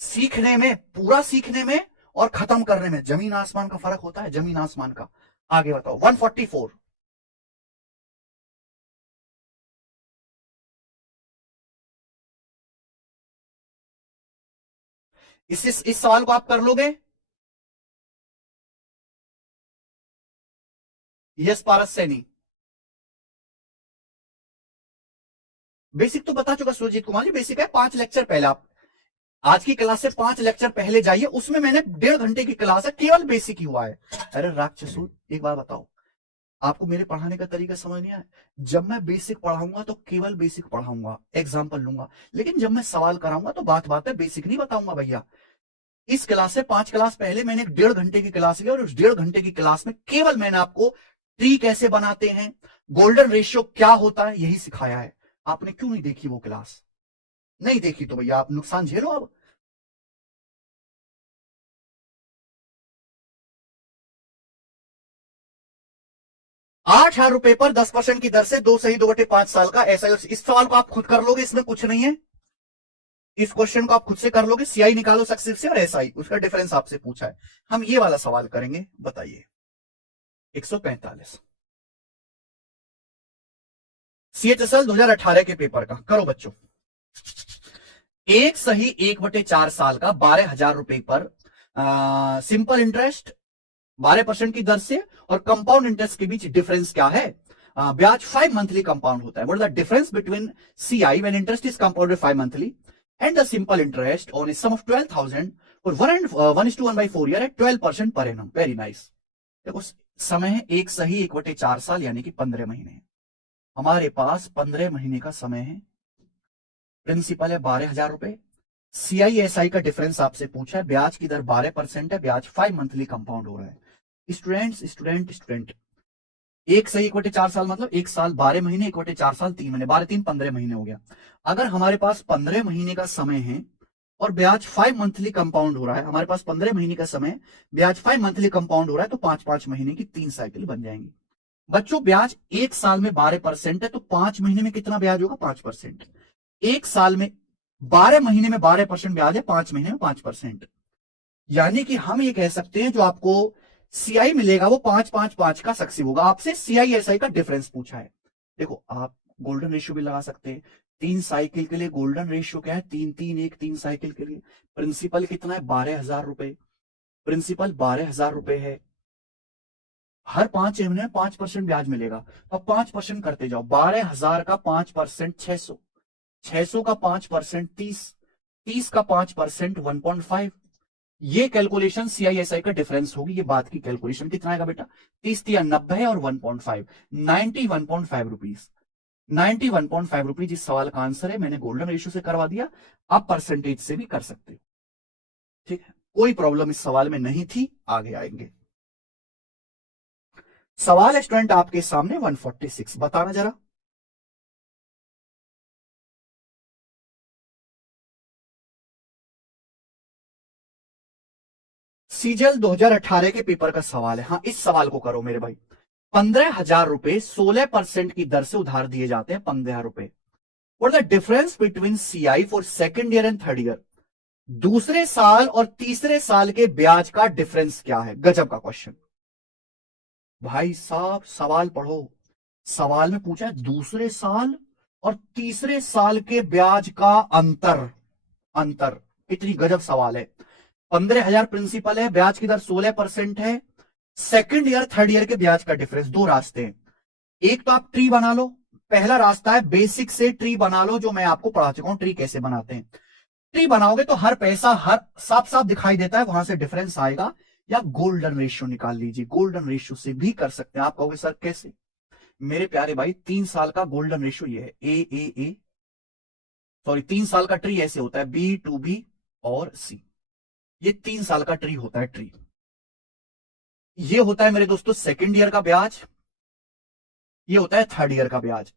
सीखने में, पूरा सीखने में और खत्म करने में जमीन आसमान का फर्क होता है, जमीन आसमान का। आगे बताओ 144। इस सवाल को आप कर लोगे? यस पारस सैनी। बेसिक तो बता चुका सुरजीत कुमार जी, बेसिक है 5 लेक्चर पहले। आप आज की क्लास से 5 लेक्चर पहले जाइए, उसमें मैंने 1.5 घंटे की क्लास है, केवल बेसिक ही हुआ है। अरे राक्षसू, एक बात बताओ, आपको मेरे पढ़ाने का तरीका समझ नहीं आया? जब मैं बेसिक पढ़ाऊंगा तो केवल बेसिक पढ़ाऊंगा, एग्जाम्पल लूंगा। लेकिन जब मैं सवाल कराऊंगा तो बात बात है बेसिक नहीं बताऊंगा भैया। इस क्लास से 5 क्लास पहले मैंने 1.5 घंटे की क्लास ली, और उस 1.5 घंटे की क्लास में केवल मैंने आपको ट्री कैसे बनाते हैं, गोल्डन रेशियो क्या होता है, यही सिखाया है। आपने क्यों नहीं देखी वो क्लास? नहीं देखी तो भैया आप नुकसान झेलो अब। 8,000 रुपए पर 10% की दर से 2 सही 2 बटे 5 साल का ऐसा। इस सवाल को आप खुद कर लोगे, इसमें कुछ नहीं है। इस क्वेश्चन को आप खुद से कर लोगे, सीआई निकालो सक्सेसिव से और एसआई, उसका डिफरेंस आपसे पूछा है। हम ये वाला सवाल करेंगे, बताइए 145 सीएचएसएल 2018 के पेपर का। करो बच्चों। एक सही 1/4 साल का 12,000 रुपए पर सिंपल इंटरेस्ट 12% की दर से और कंपाउंड इंटरेस्ट के बीच डिफरेंस क्या है? ब्याज 5 मंथली कंपाउंड होता है। What is the difference between CI when interest is compounded 5 monthly and the simple interest on a sum of 12,000 और 1:1/4 year eight 12% per annum. Very nice. देखो, समय है 1 सही 1/4 साल, यानी कि 15 महीने। हमारे पास 15 महीने का समय है। प्रिंसिपल है 12,000 रुपए। सीआईएसआई का डिफरेंस आपसे पूछा है। ब्याज की दर 12% है, ब्याज 5 मंथली कंपाउंड हो रहा है। स्टूडेंट 1 सही 1/4 साल मतलब 1 साल 12 महीने, 1/4 साल 3 महीने, 12 3 15 महीने हो गया। अगर हमारे पास 15 महीने का समय है और ब्याज 5 मंथली कंपाउंड हो रहा है, हमारे पास 15 महीने का समय, ब्याज 5 मंथली कंपाउंड हो रहा है, तो 5 5 महीने की 3 साइकिल बन जाएंगी। बच्चों, ब्याज 1 साल में 12% है, तो 5 महीने में कितना ब्याज होगा? 5%। 1 साल में 12 महीने में 12% ब्याज है, 5 महीने में 5%। यानी कि हम ये कह सकते हैं जो आपको सीआई मिलेगा वो 5 5 5 का सक्सेसिव होगा। आपसे सीआई एसआई का डिफरेंस पूछा है। देखो, आप गोल्डन रेशियो भी लगा सकते हैं। 3 साइकिल के लिए गोल्डन रेशियो क्या है? 3 3 1। 3 साइकिल के लिए प्रिंसिपल कितना है? 12,000 रुपए। प्रिंसिपल 12,000 रुपए है। हर 5 महीने में 5% ब्याज मिलेगा। अब 5% करते जाओ। 12,000 का 5% 600, 600 का 5% 30, 30 का 5% 1.5। ये कैलकुलेशन सीआईएसआई का डिफरेंस होगी। ये बात की कैलकुलेशन कितना आएगा बेटा? 30 × 90 और 1.5, 91.5 रुपीज। 91.5 रुपीज इस सवाल का आंसर है। मैंने गोल्डन रेशियो से करवा दिया, आप परसेंटेज से भी कर सकते हो। ठीक है, कोई प्रॉब्लम इस सवाल में नहीं थी। आगे आएंगे। सवाल है स्टूडेंट आपके सामने 146, बताना जरा। सीजल 2018 के पेपर का सवाल है। हाँ, इस सवाल को करो मेरे भाई। 15,000 रुपए 16% की दर से उधार दिए जाते हैं। 15,000 रुपए। What the difference between CI for second year and third year? दूसरे साल और तीसरे साल के ब्याज का डिफरेंस क्या है? गजब का क्वेश्चन। भाई साहब, सवाल पढ़ो। सवाल में पूछा है दूसरे साल और तीसरे साल के ब्याज का अंतर। अंतर। इतनी गजब सवाल है। 15,000 प्रिंसिपल है, ब्याज की दर 16% है। सेकंड ईयर थर्ड ईयर के ब्याज का डिफरेंस। दो रास्ते हैं। एक तो आप ट्री बना लो। पहला रास्ता है बेसिक से ट्री बना लो, जो मैं आपको पढ़ा चुका हूं ट्री कैसे बनाते हैं। ट्री बनाओगे तो हर पैसा हर साफ साफ दिखाई देता है, वहां से डिफरेंस आएगा। या गोल्डन रेशियो निकाल लीजिए, गोल्डन रेशियो से भी कर सकते हैं। आप कहोगे सर कैसे? मेरे प्यारे भाई, 3 साल का गोल्डन रेशियो ये है, ए, सॉरी 3 साल का ट्री ऐसे होता है, B to B और C। ये 3 साल का ट्री होता है, ट्री। ये होता है मेरे दोस्तों सेकंड ईयर का ब्याज, ये होता है थर्ड ईयर का ब्याज।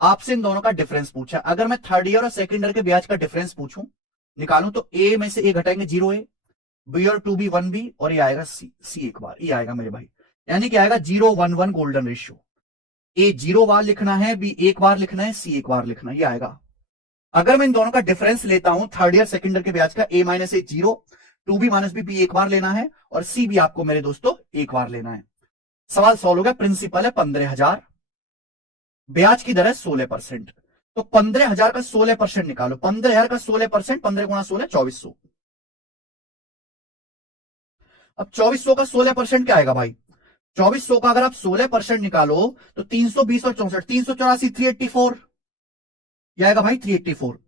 आपसे इन दोनों का डिफरेंस पूछा। अगर मैं थर्ड ईयर और सेकंड ईयर के ब्याज का डिफरेंस पूछूं, निकालूं, तो ए में से ए घटाएंगे 0 है, बी और 2b 1b, और ये आएगा सी एक बार, ये आएगा मेरे भाई, यानी कि आएगा 0 1 1 गोल्डन रेशियो। ए 0 बार लिखना है, बी एक बार लिखना है, सी एक बार लिखना है, ये आएगा। अगर मैं इन दोनों का डिफरेंस लेता हूं थर्ड ईयर सेकेंड ईयर के ब्याज का, ए माइनस ए 0, 2b माइनस बी एक बार लेना है, और सी भी आपको मेरे दोस्तों एक बार लेना है। सवाल सॉल्व हो गया। प्रिंसिपल है 15,000, ब्याज की दर है 16%, तो 15,000 का 16% निकालो। 15,000 का 16%, 15 गुणा 16 2400। अब 2400 का 16% क्या आएगा भाई? 2400 का अगर आप 16% निकालो तो 320 और 64, 384, 384, यह आएगा भाई 384।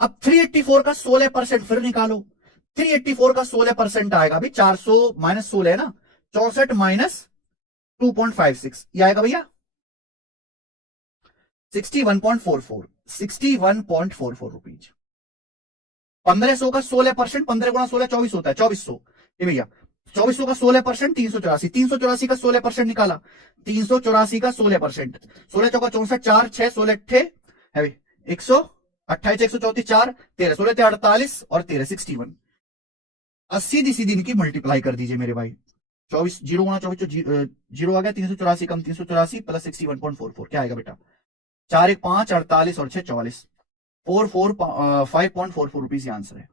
अब 384 का 16% फिर निकालो। 384 का 16% आएगा अभी 400 माइनस 16 है ना, 64 माइनस 2.56, यह आएगा भैया 61.44, 61.44 रुपीज। 1500 का 16%, 15 गुणा 16 24 होता है, 2400। ये भैया 2400 का 16%, 384, 384 का 16% निकाला, 384 का 16%, 16 चौका 64, 4 6 16 अट्ठे है भाई 128, 134, 4 13, 16 48 और 13 61। सीधी सीधी इनकी मल्टीप्लाई कर दीजिए मेरे भाई। 24 जीरो गुणा 24 जीरो आ गया, 384 कम 384 प्लस 61.44 क्या आएगा बेटा? 4 1 5 48 और 6 44, 5.44 रुपीज आंसर है।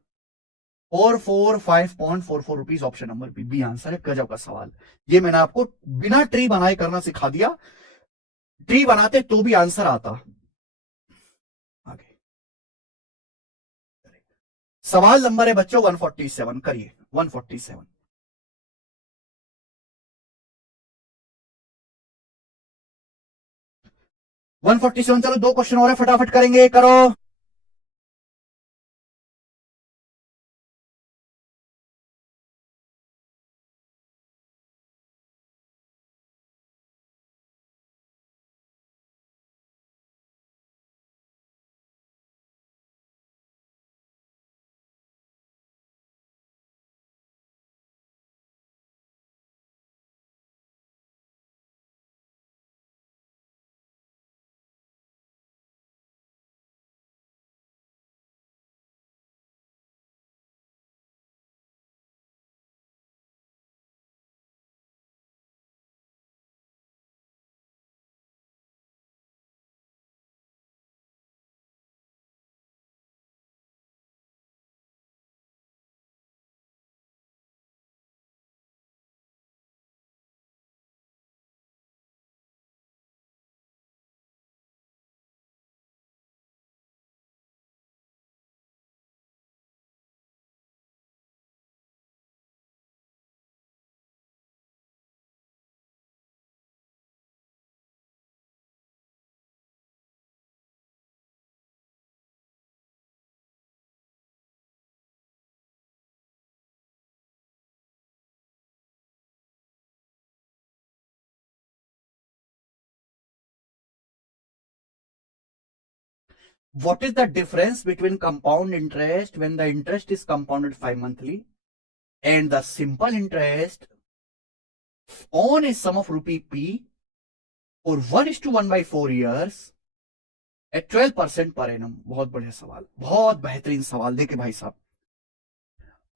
5.44 rupees option number B answer है। गजब का सवाल। ये मैंने आपको बिना ट्री बनाए करना सिखा दिया, ट्री बनाते तो भी आंसर आता। आगे सवाल नंबर है बच्चों 147, करिए 147। चलो 2 क्वेश्चन और है, फटाफट करेंगे, करो। What is the difference between compound interest when the interest is compounded 5 monthly and the simple interest on a sum of rupee P for 1:1/4 years at 12% per annum? बहुत बढ़िया सवाल, बहुत बेहतरीन सवाल। देखिए भाई साहब,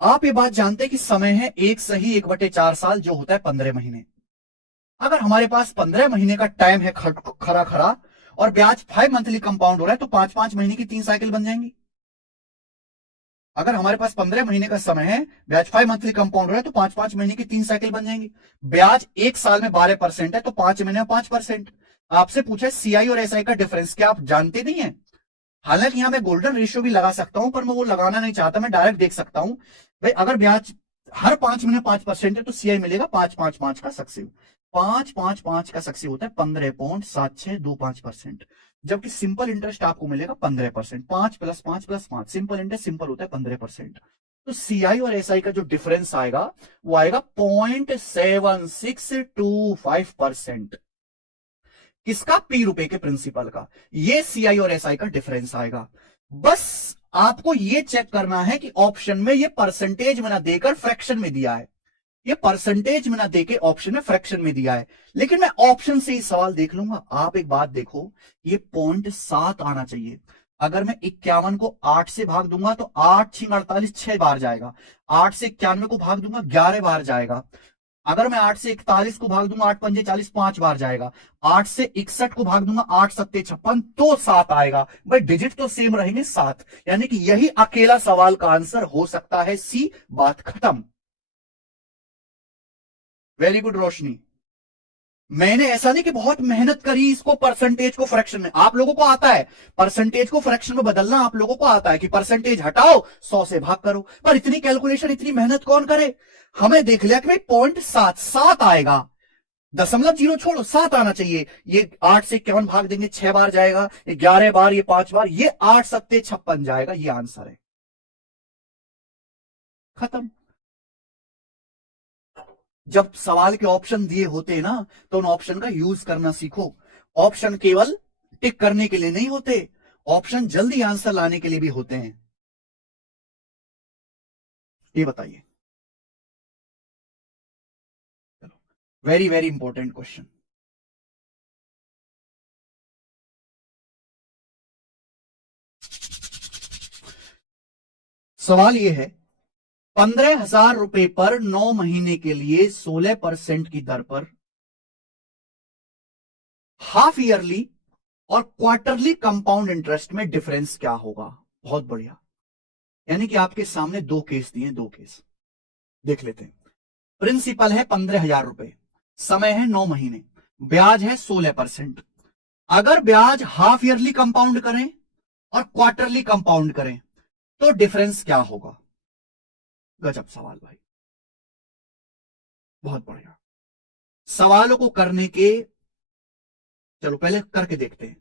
आप ये बात जानते हैं कि समय है 1 साल जो होता है 15 महीने। अगर हमारे पास 15 महीने का टाइम है खरा खरा और ब्याज 5 मंथली कंपाउंड हो रहा है तो 5-5 महीने की 3 साइकिल बन जाएंगी। अगर हमारे पास 15 महीने का समय है, ब्याज 5 मंथली कंपाउंड हो रहा है तो 5-5 महीने की 3 साइकिल बन जाएंगी। ब्याज 1 साल में 12% है तो 5 महीने में 5%। आपसे पूछा है सीआई और एसआई का डिफरेंस, क्या आप जानते नहीं है? हालांकि यहां मैं गोल्डन रेशियो भी लगा सकता हूं, पर मैं वो लगाना नहीं चाहता, मैं डायरेक्ट देख सकता हूं भाई अगर ब्याज हर 5 महीने 5% है तो सीआई मिलेगा 5-5-5 का सक्सेसिव। 5-5-5 का सक्सेसिव होता है 15.7625%, जबकि सिंपल इंटरेस्ट आपको मिलेगा 15%। 5 + 5 + 5 सिंपल इंटरेस्ट सिंपल होता है 15%। तो सीआई और एसआई का जो डिफरेंस आएगा वो आएगा 0.7625%। किसका? पी रुपए के प्रिंसिपल का। ये सीआई और एसआई का डिफरेंस आएगा। बस आपको ये चेक करना है कि ऑप्शन में ये परसेंटेज में ना देकर फ्रैक्शन में दिया है, ये परसेंटेज में ना देके ऑप्शन में फ्रैक्शन में दिया है, लेकिन मैं ऑप्शन से ही सवाल देख लूंगा। आप एक बात देखो, ये 0.7 आना चाहिए। अगर मैं 51 को 8 से भाग दूंगा तो 8 6 48 6 बार जाएगा। 8 से 91 को भाग दूंगा 11 बार जाएगा। अगर मैं 8 से 41 को भाग दूंगा 8 पंजे 40 5 बार जाएगा। 8 से 61 को भाग दूंगा 8 सत्ते 56 तो 7 आएगा। भाई डिजिट तो सेम रहेंगे 7, यानी कि यही अकेला सवाल का आंसर हो सकता है सी। बात खत्म। वेरी गुड रोशनी। मैंने ऐसा नहीं कि बहुत मेहनत करी इसको परसेंटेज को फ्रैक्शन में, आप लोगों को आता है परसेंटेज को फ्रैक्शन में बदलना, आप लोगों को आता है कि परसेंटेज हटाओ 100 से भाग करो, पर इतनी कैलकुलेशन इतनी मेहनत कौन करे। हमें देख लिया कि भाई 0.7 आएगा, दशमलव जीरो छोड़ो 7 आना चाहिए। ये 8 से 51 भाग देंगे 6 बार जाएगा, ये 11 बार, ये 5 बार, ये 8 सत्ते 56 जाएगा। ये आंसर है, खत्म। जब सवाल के ऑप्शन दिए होते हैं ना तो उन ऑप्शन का यूज करना सीखो। ऑप्शन केवल टिक करने के लिए नहीं होते, ऑप्शन जल्दी आंसर लाने के लिए भी होते हैं। ये बताइए, वेरी वेरी इंपॉर्टेंट क्वेश्चन। सवाल यह है, 15,000 रुपए पर 9 महीने के लिए 16% की दर पर हाफ ईयरली और क्वार्टरली कंपाउंड इंटरेस्ट में डिफरेंस क्या होगा। बहुत बढ़िया, यानी कि आपके सामने दो केस दिए, दो केस देख लेते हैं। प्रिंसिपल है 15,000 रुपए, समय है 9 महीने, ब्याज है 16%। अगर ब्याज हाफ ईयरली कंपाउंड करें और क्वार्टरली कंपाउंड करें तो डिफरेंस क्या होगा। गजब सवाल भाई, बहुत बढ़िया। सवालों को करने के, चलो पहले करके देखते हैं।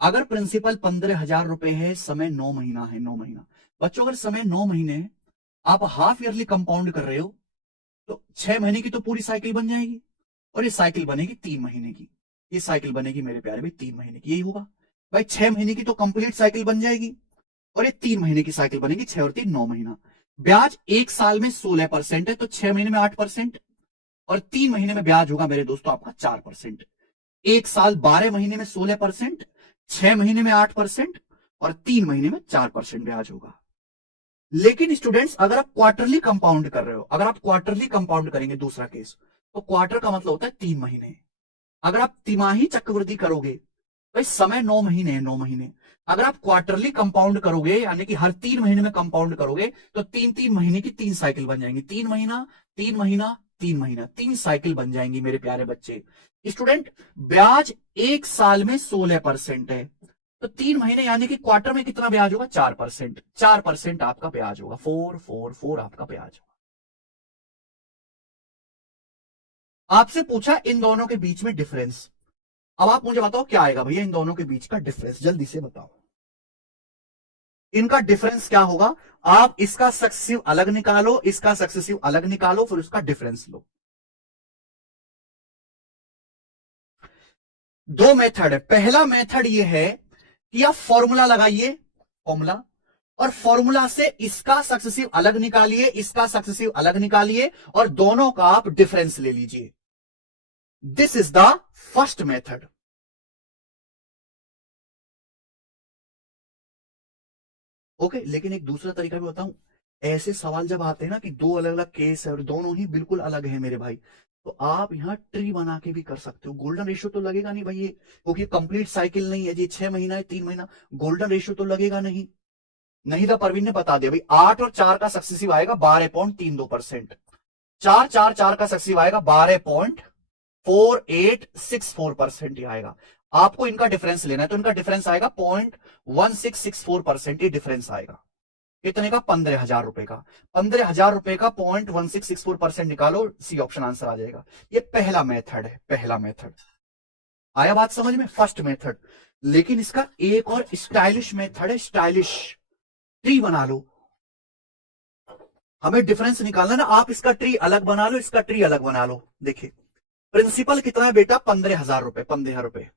अगर प्रिंसिपल 15,000 रुपए है, समय 9 महीना है, 9 महीना बच्चों, अगर समय 9 महीने है, आप हाफ ईयरली कंपाउंड कर रहे हो तो 6 महीने की तो पूरी साइकिल बन जाएगी, और ये साइकिल बनेगी 3 महीने की। ये साइकिल बनेगी मेरे प्यारे भाई 3 महीने की, यही होगा भाई। 6 महीने की तो कंप्लीट साइकिल बन जाएगी, और ये 3 महीने की साइकिल बनेगी। 6 और 3 9 महीना। ब्याज एक साल में 16% है, तो 6 महीने में 8%, और 3 महीने में ब्याज होगा मेरे दोस्तों आपका 4%। एक साल 12 महीने में 16%, 6 महीने में 8%, और 3 महीने में 4% ब्याज होगा। लेकिन स्टूडेंट्स अगर आप क्वार्टरली कंपाउंड कर रहे हो, अगर आप क्वार्टरली कंपाउंड करेंगे, दूसरा केस, तो क्वार्टर का मतलब होता है 3 महीने। अगर आप तिमाही चक्रवृद्धि करोगे, भाई समय 9 महीने है, 9 महीने, अगर आप क्वार्टरली कंपाउंड करोगे यानी कि हर 3 महीने में कंपाउंड करोगे तो 3 महीने की 3 साइकिल बन जाएंगी। 3 महीना 3 महीना 3 महीना, 3 साइकिल बन जाएंगी मेरे प्यारे बच्चे। स्टूडेंट ब्याज एक साल में 16% है, तो 3 महीने यानी कि क्वार्टर में कितना ब्याज होगा, 4%। 4% आपका ब्याज होगा, 4 आपका ब्याज होगा। आपसे पूछा इन दोनों के बीच में डिफरेंस, अब आप मुझे बताओ क्या आएगा भैया इन दोनों के बीच का डिफरेंस, जल्दी से बताओ इनका डिफरेंस क्या होगा। आप इसका सक्सेसिव अलग निकालो, इसका सक्सेसिव अलग निकालो, फिर उसका डिफरेंस लो। दो मेथड है। पहला मेथड यह है कि आप फॉर्मूला लगाइए, फॉर्मूला, और फॉर्मूला से इसका सक्सेसिव अलग निकालिए, इसका सक्सेसिव अलग निकालिए, और दोनों का आप डिफरेंस ले लीजिए। This is the first method. Okay, लेकिन एक दूसरा तरीका भी बताऊं। ऐसे सवाल जब आते हैं ना कि दो अलग अलग केस है और दोनों ही बिल्कुल अलग है मेरे भाई, तो आप यहां ट्री बना के भी कर सकते हो। गोल्डन रेशियो तो लगेगा नहीं भाई, ये क्योंकि कंप्लीट साइकिल नहीं है जी, 6 महीना है 3 महीना, गोल्डन रेशियो तो लगेगा नहीं। नहीं था, परवीन ने बता दिया भाई, 8 और 4 का सक्सेसिव आएगा 12.32%, 4 4 4 का सक्सेसिव आएगा 12.4864% ही आएगा। आपको इनका डिफरेंस लेना है तो इनका डिफरेंस आएगा 0.1664%, ये डिफरेंस आएगा कितने का, 15,000 रुपए का। 15,000 रुपए का 0.1664% निकालो, सी ऑप्शन आंसर आ जाएगा। ये पहला मेथड है, पहला मेथड आया बात समझ में, फर्स्ट मेथड। लेकिन इसका एक और स्टाइलिश मेथड है, स्टाइलिश। ट्री बना लो, हमें डिफरेंस निकालना ना, आप इसका ट्री अलग बना लो, इसका ट्री अलग बना लो। देखिए प्रिंसिपल कितना है बेटा, 15,000 रुपए, 15,000 रुपए।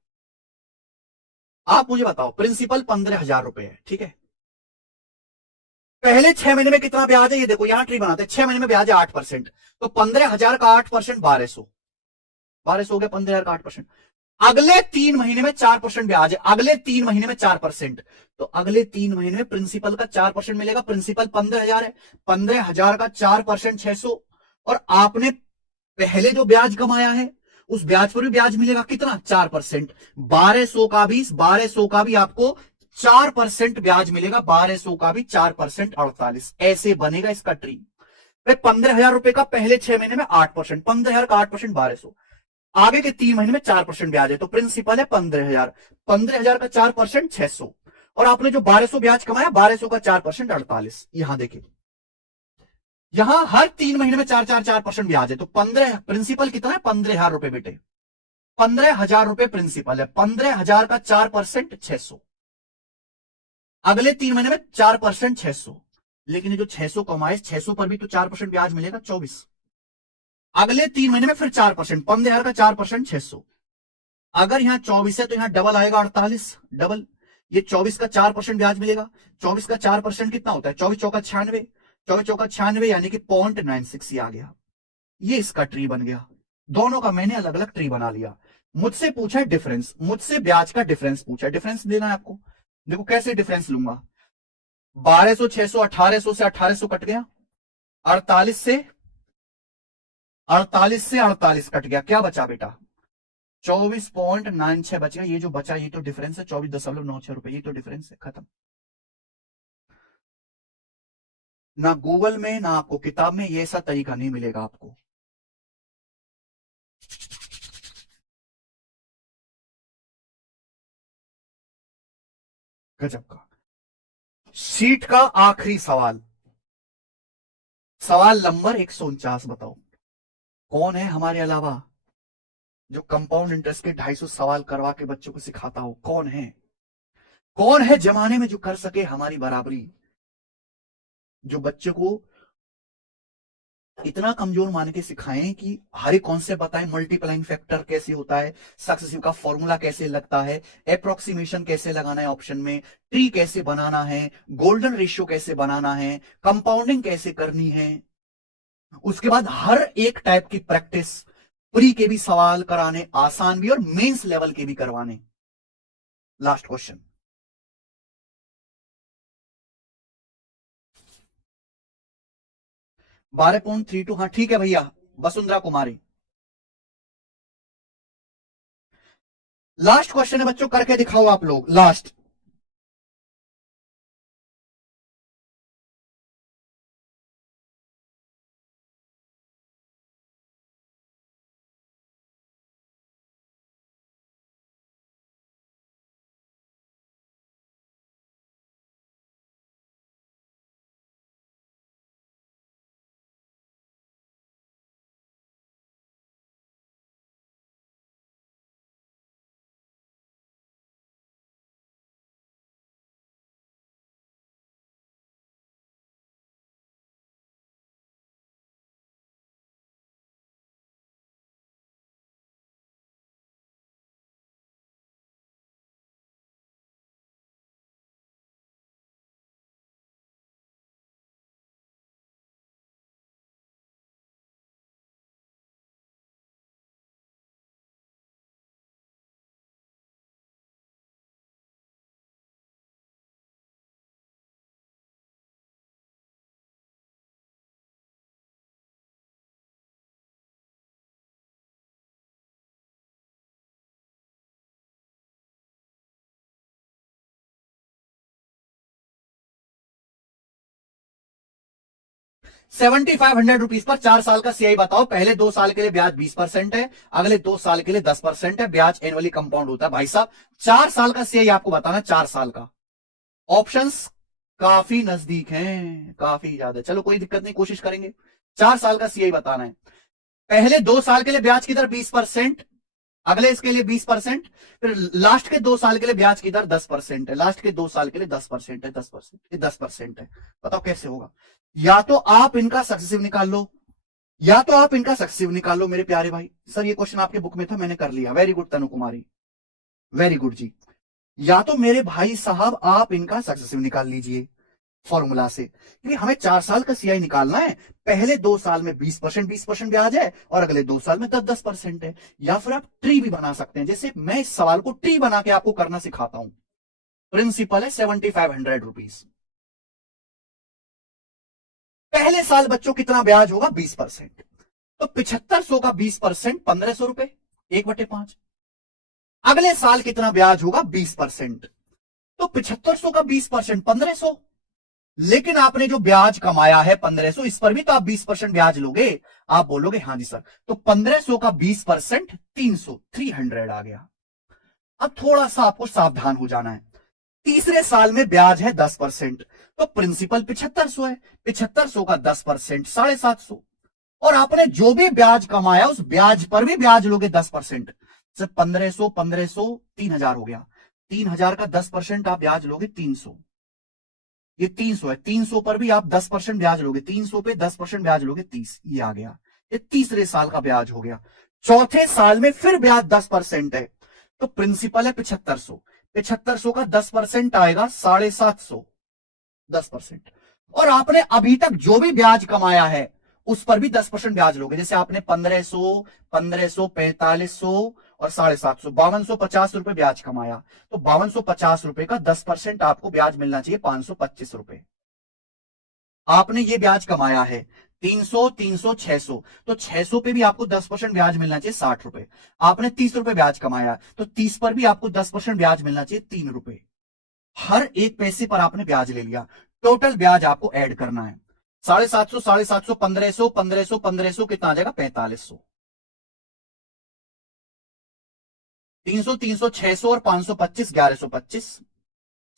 आप मुझे बताओ प्रिंसिपल 15,000 रुपए है, ठीक है। पहले 6 महीने में कितना ब्याज है, ये देखो यहां ट्री बनाते हैं। 6 महीने में ब्याज है 8%, तो 15,000 का 8% 1200, 1200 हो गया 15,000 का 8%। अगले 3 महीने में 4% ब्याज है, अगले 3 महीने में 4%। तो अगले 3 महीने में प्रिंसिपल का 4% मिलेगा। प्रिंसिपल 15,000 है, 15,000 का 4% 600। और आपने पहले जो ब्याज कमाया है उस ब्याज पर भी ब्याज मिलेगा, कितना? 4%। 1200 का भी आपको 4% ब्याज मिलेगा, 1200 का भी 4%, 48। ऐसे बनेगा इसका ट्री। 15,000 रुपए का पहले 6 महीने में 8%, 15,000 का 8%, 1200। आगे के 3 महीने में 4% ब्याज है, तो प्रिंसिपल है 15,000, 15,000 का 4%, 600। और आपने जो 1200 ब्याज कमाया, 1200 का 4%, 48। यहां देखिए, यहां हर 3 महीने में 4-4-4% ब्याज है, तो 15 प्रिंसिपल कितना है? 15,000 रुपए बेटे, 15,000 रुपए प्रिंसिपल है। 15,000 का 4%, 600। अगले 3 महीने में 4%, 600। लेकिन ये जो 600 कमाए, 600 पर भी तो 4% ब्याज मिलेगा, 24। अगले 3 महीने में फिर 4%, 15,000 का 4%, 600। अगर यहां 24 है तो यहां डबल आएगा, 48 डबल। ये 24 का 4% ब्याज मिलेगा। 24 का 4% कितना होता है? 24 चौका 96, 24 चौका 96, यानी कि 0.96 ही आ गया। ये इसका ट्री बन गया। दोनों का मैंने अलग अलग ट्री बना लिया। मुझसे पूछा है डिफरेंस, मुझसे ब्याज का डिफरेंस पूछा है। डिफरेंस देना है आपको। देखो कैसे डिफरेंस लूंगा। 1200, 600, 1800 से 1800 कट गया, 48 से 48 कट गया, क्या बचा बेटा? 24.96 बच गया। ये जो बचा ये तो डिफरेंस है, 24.96 रुपए, ये तो डिफरेंस है, खत्म। ना गूगल में ना आपको किताब में ये ऐसा तरीका नहीं मिलेगा आपको। गजब का। शीट का आखिरी सवाल, सवाल नंबर 149, बताओ कौन है हमारे अलावा जो कंपाउंड इंटरेस्ट के 250 सवाल करवा के बच्चों को सिखाता हो? कौन है? कौन है जमाने में जो कर सके हमारी बराबरी, जो बच्चे को इतना कमजोर मान के सिखाएं कि हर एक कॉन्सेप्ट बताएं, मल्टीप्लाइंग फैक्टर कैसे होता है, सक्सेसिव का फॉर्मूला कैसे लगता है, अप्रोक्सीमेशन कैसे लगाना है ऑप्शन में, ट्री कैसे बनाना है, गोल्डन रेशियो कैसे बनाना है, कंपाउंडिंग कैसे करनी है। उसके बाद हर एक टाइप की प्रैक्टिस, प्री के भी सवाल कराने, आसान भी और मेंस लेवल के भी करवाने। लास्ट क्वेश्चन, 12.32, हाँ ठीक है भैया। वसुंधरा कुमारी, लास्ट क्वेश्चन है बच्चों, करके दिखाओ आप लोग, लास्ट। ₹7,500 पर 4 साल का सीआई बताओ। पहले 2 साल के लिए ब्याज 20% है, अगले 2 साल के लिए 10% है। ब्याज एनुअली कंपाउंड होता है। भाई साहब 4 साल का सीआई आपको बताना, 4 साल का। ऑप्शंस काफी नजदीक हैं, काफी ज्यादा। चलो कोई दिक्कत नहीं, कोशिश करेंगे। 4 साल का सीआई बताना है। पहले 2 साल के लिए ब्याज की दर 20%, अगले इसके लिए 20%, फिर लास्ट के 2 साल के लिए ब्याज की दर 10% है, लास्ट के 2 साल के लिए 10% है, 10%, ये 10% है। बताओ कैसे होगा? या तो आप इनका सक्सेसिव निकाल लो, या तो आप इनका सक्सेसिव निकाल लो मेरे प्यारे भाई। सर ये क्वेश्चन आपके बुक में था, मैंने कर लिया। वेरी गुड तनु कुमारी, वेरी गुड जी। या तो मेरे भाई साहब आप इनका सक्सेसिव निकाल लीजिए, फॉर्मूला से, क्योंकि हमें 4 साल का सीआई निकालना है। पहले 2 साल में 20% ब्याज है और अगले 2 साल में 10% है। या फिर आप ट्री भी बना सकते हैं, जैसे मैं इस सवाल को ट्री बना के आपको करना सिखाता हूं। प्रिंसिपल है 7500 रुपीज। पहले साल बच्चों कितना ब्याज होगा? 20%। तो 7500 का 20% 1500 रुपए, 1/5। अगले साल कितना ब्याज होगा? 20%। तो 7500 का 20% 1500। लेकिन आपने जो ब्याज कमाया है 1500, इस पर भी तो आप 20% ब्याज लोगे। आप बोलोगे हाँ जी सर। तो 1500 का 20% 300 आ गया। अब थोड़ा सा आपको सावधान हो जाना है। तीसरे साल में ब्याज है 10%, तो प्रिंसिपल 7500 है। 7500 का 10% 750। और आपने जो भी ब्याज कमाया उस ब्याज पर भी ब्याज लोगे 10%। सिर्फ 1500 1500 3000 हो गया। 3000 का 10% आप ब्याज लोगे 300। ये 300 है। 300 पर भी आप 10% ब्याज लोगे। 300 पे 10% ब्याज लोगे 30। ये आ गया। ये तीसरे साल का ब्याज हो गया। चौथे साल में फिर ब्याज 10% है, तो प्रिंसिपल है 7500। 7500 का 10% आएगा 750। 10%। और आपने अभी तक जो भी ब्याज कमाया है उस पर भी 10% ब्याज लोगे। जैसे आपने 1500 1500 4500 और 750 5250 रुपए ब्याज कमाया, तो 5250 रुपए का 10% आपको ब्याज मिलना चाहिए 525 रुपए। आपने ये ब्याज कमाया है 300 300 600, तो 600 पे भी आपको 10% ब्याज मिलना चाहिए 60 रुपए। आपने 30 रुपए ब्याज कमाया, तो 30 पर भी आपको 10% ब्याज मिलना चाहिए 3 रुपए। हर एक पैसे पर आपने ब्याज ले लिया। टोटल ब्याज आपको ऐड करना है। 750 750 1500 1500 1500 कितना आ जाएगा? 4500। 300 300 600 और 525 1125।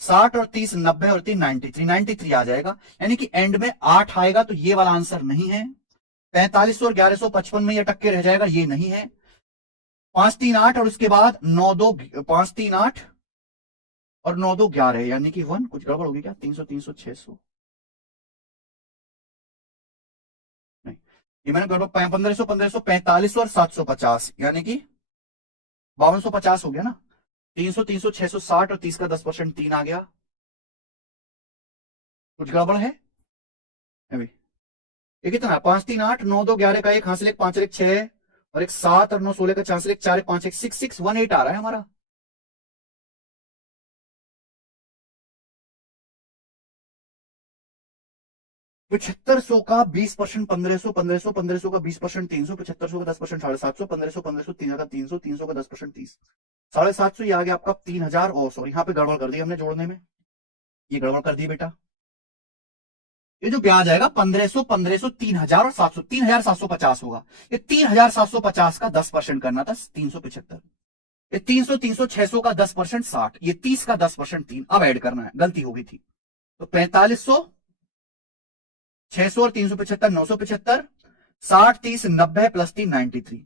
60 और 30 90 और 3 93 आ जाएगा। यानी कि एंड में 8 आएगा, तो ये वाला आंसर नहीं है। 4500 और 1155 में ये टक्के रह जाएगा, ये नहीं है। 5 3 8 और उसके बाद 9 2 5 3 8 और 9 2 11, यानी कि 1। कुछ गड़बड़ होगी क्या? 300 300 600 नहीं, ये मैंने गड़बड़। 1500 1500 4500 और 750, यानी कि 5250 हो गया ना। 300 300 660 और 30 का 10% 3 आ गया। कुछ गड़बड़ है अभी? ये कितना है? 5 3 8 9 2 11 का 1 हासिल 1 5 1 6 और 1 7 और 9 16 का चांस 1 4 1 5 1 6 6 1 8 आ रहा है हमारा। पचहत्तर सौ का 20% 1500 1500 1500 का 20% 300 7500 का 10% 750 1500 1500 3000 का 300 300 का 10% 30 750। ये आ गया आपका 3000। और सॉरी, यहाँ पे गड़बड़ कर दी हमने जोड़ने में, ये गड़बड़ कर दी बेटा। ये जो ब्याज आएगा 1500 1500 3000 और 700 3750 होगा। ये 3750 का 10% करना था 375। ये 300 300 600 का 10% 60। ये 30 का 10% 3। अब ऐड करना है, गलती हो गई थी। तो 4500 600 और 375 975 60 30 90 प्लस 3 93।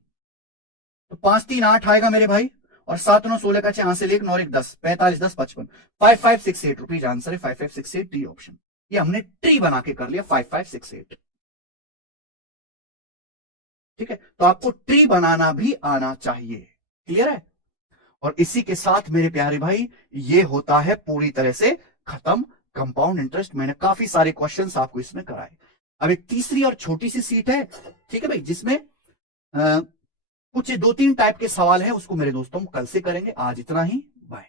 तो 5 3 8 आएगा मेरे भाई, और 7 9 16 का 6 से 1 9 1 10 45 10 55 5568 रुपीज आंसर है। 5568 डी ऑप्शन। ये हमने ट्री बना के कर लिया 5568। ठीक है, तो आपको ट्री बनाना भी आना चाहिए। क्लियर है? और इसी के साथ मेरे प्यारे भाई ये होता है पूरी तरह से खत्म कंपाउंड इंटरेस्ट। मैंने काफी सारे क्वेश्चंस आपको इसमें कराए। अब एक तीसरी और छोटी सी सीट है, ठीक है भाई, जिसमें कुछ 2 3 टाइप के सवाल हैं, उसको मेरे दोस्तों कल से करेंगे। आज इतना ही, बाय।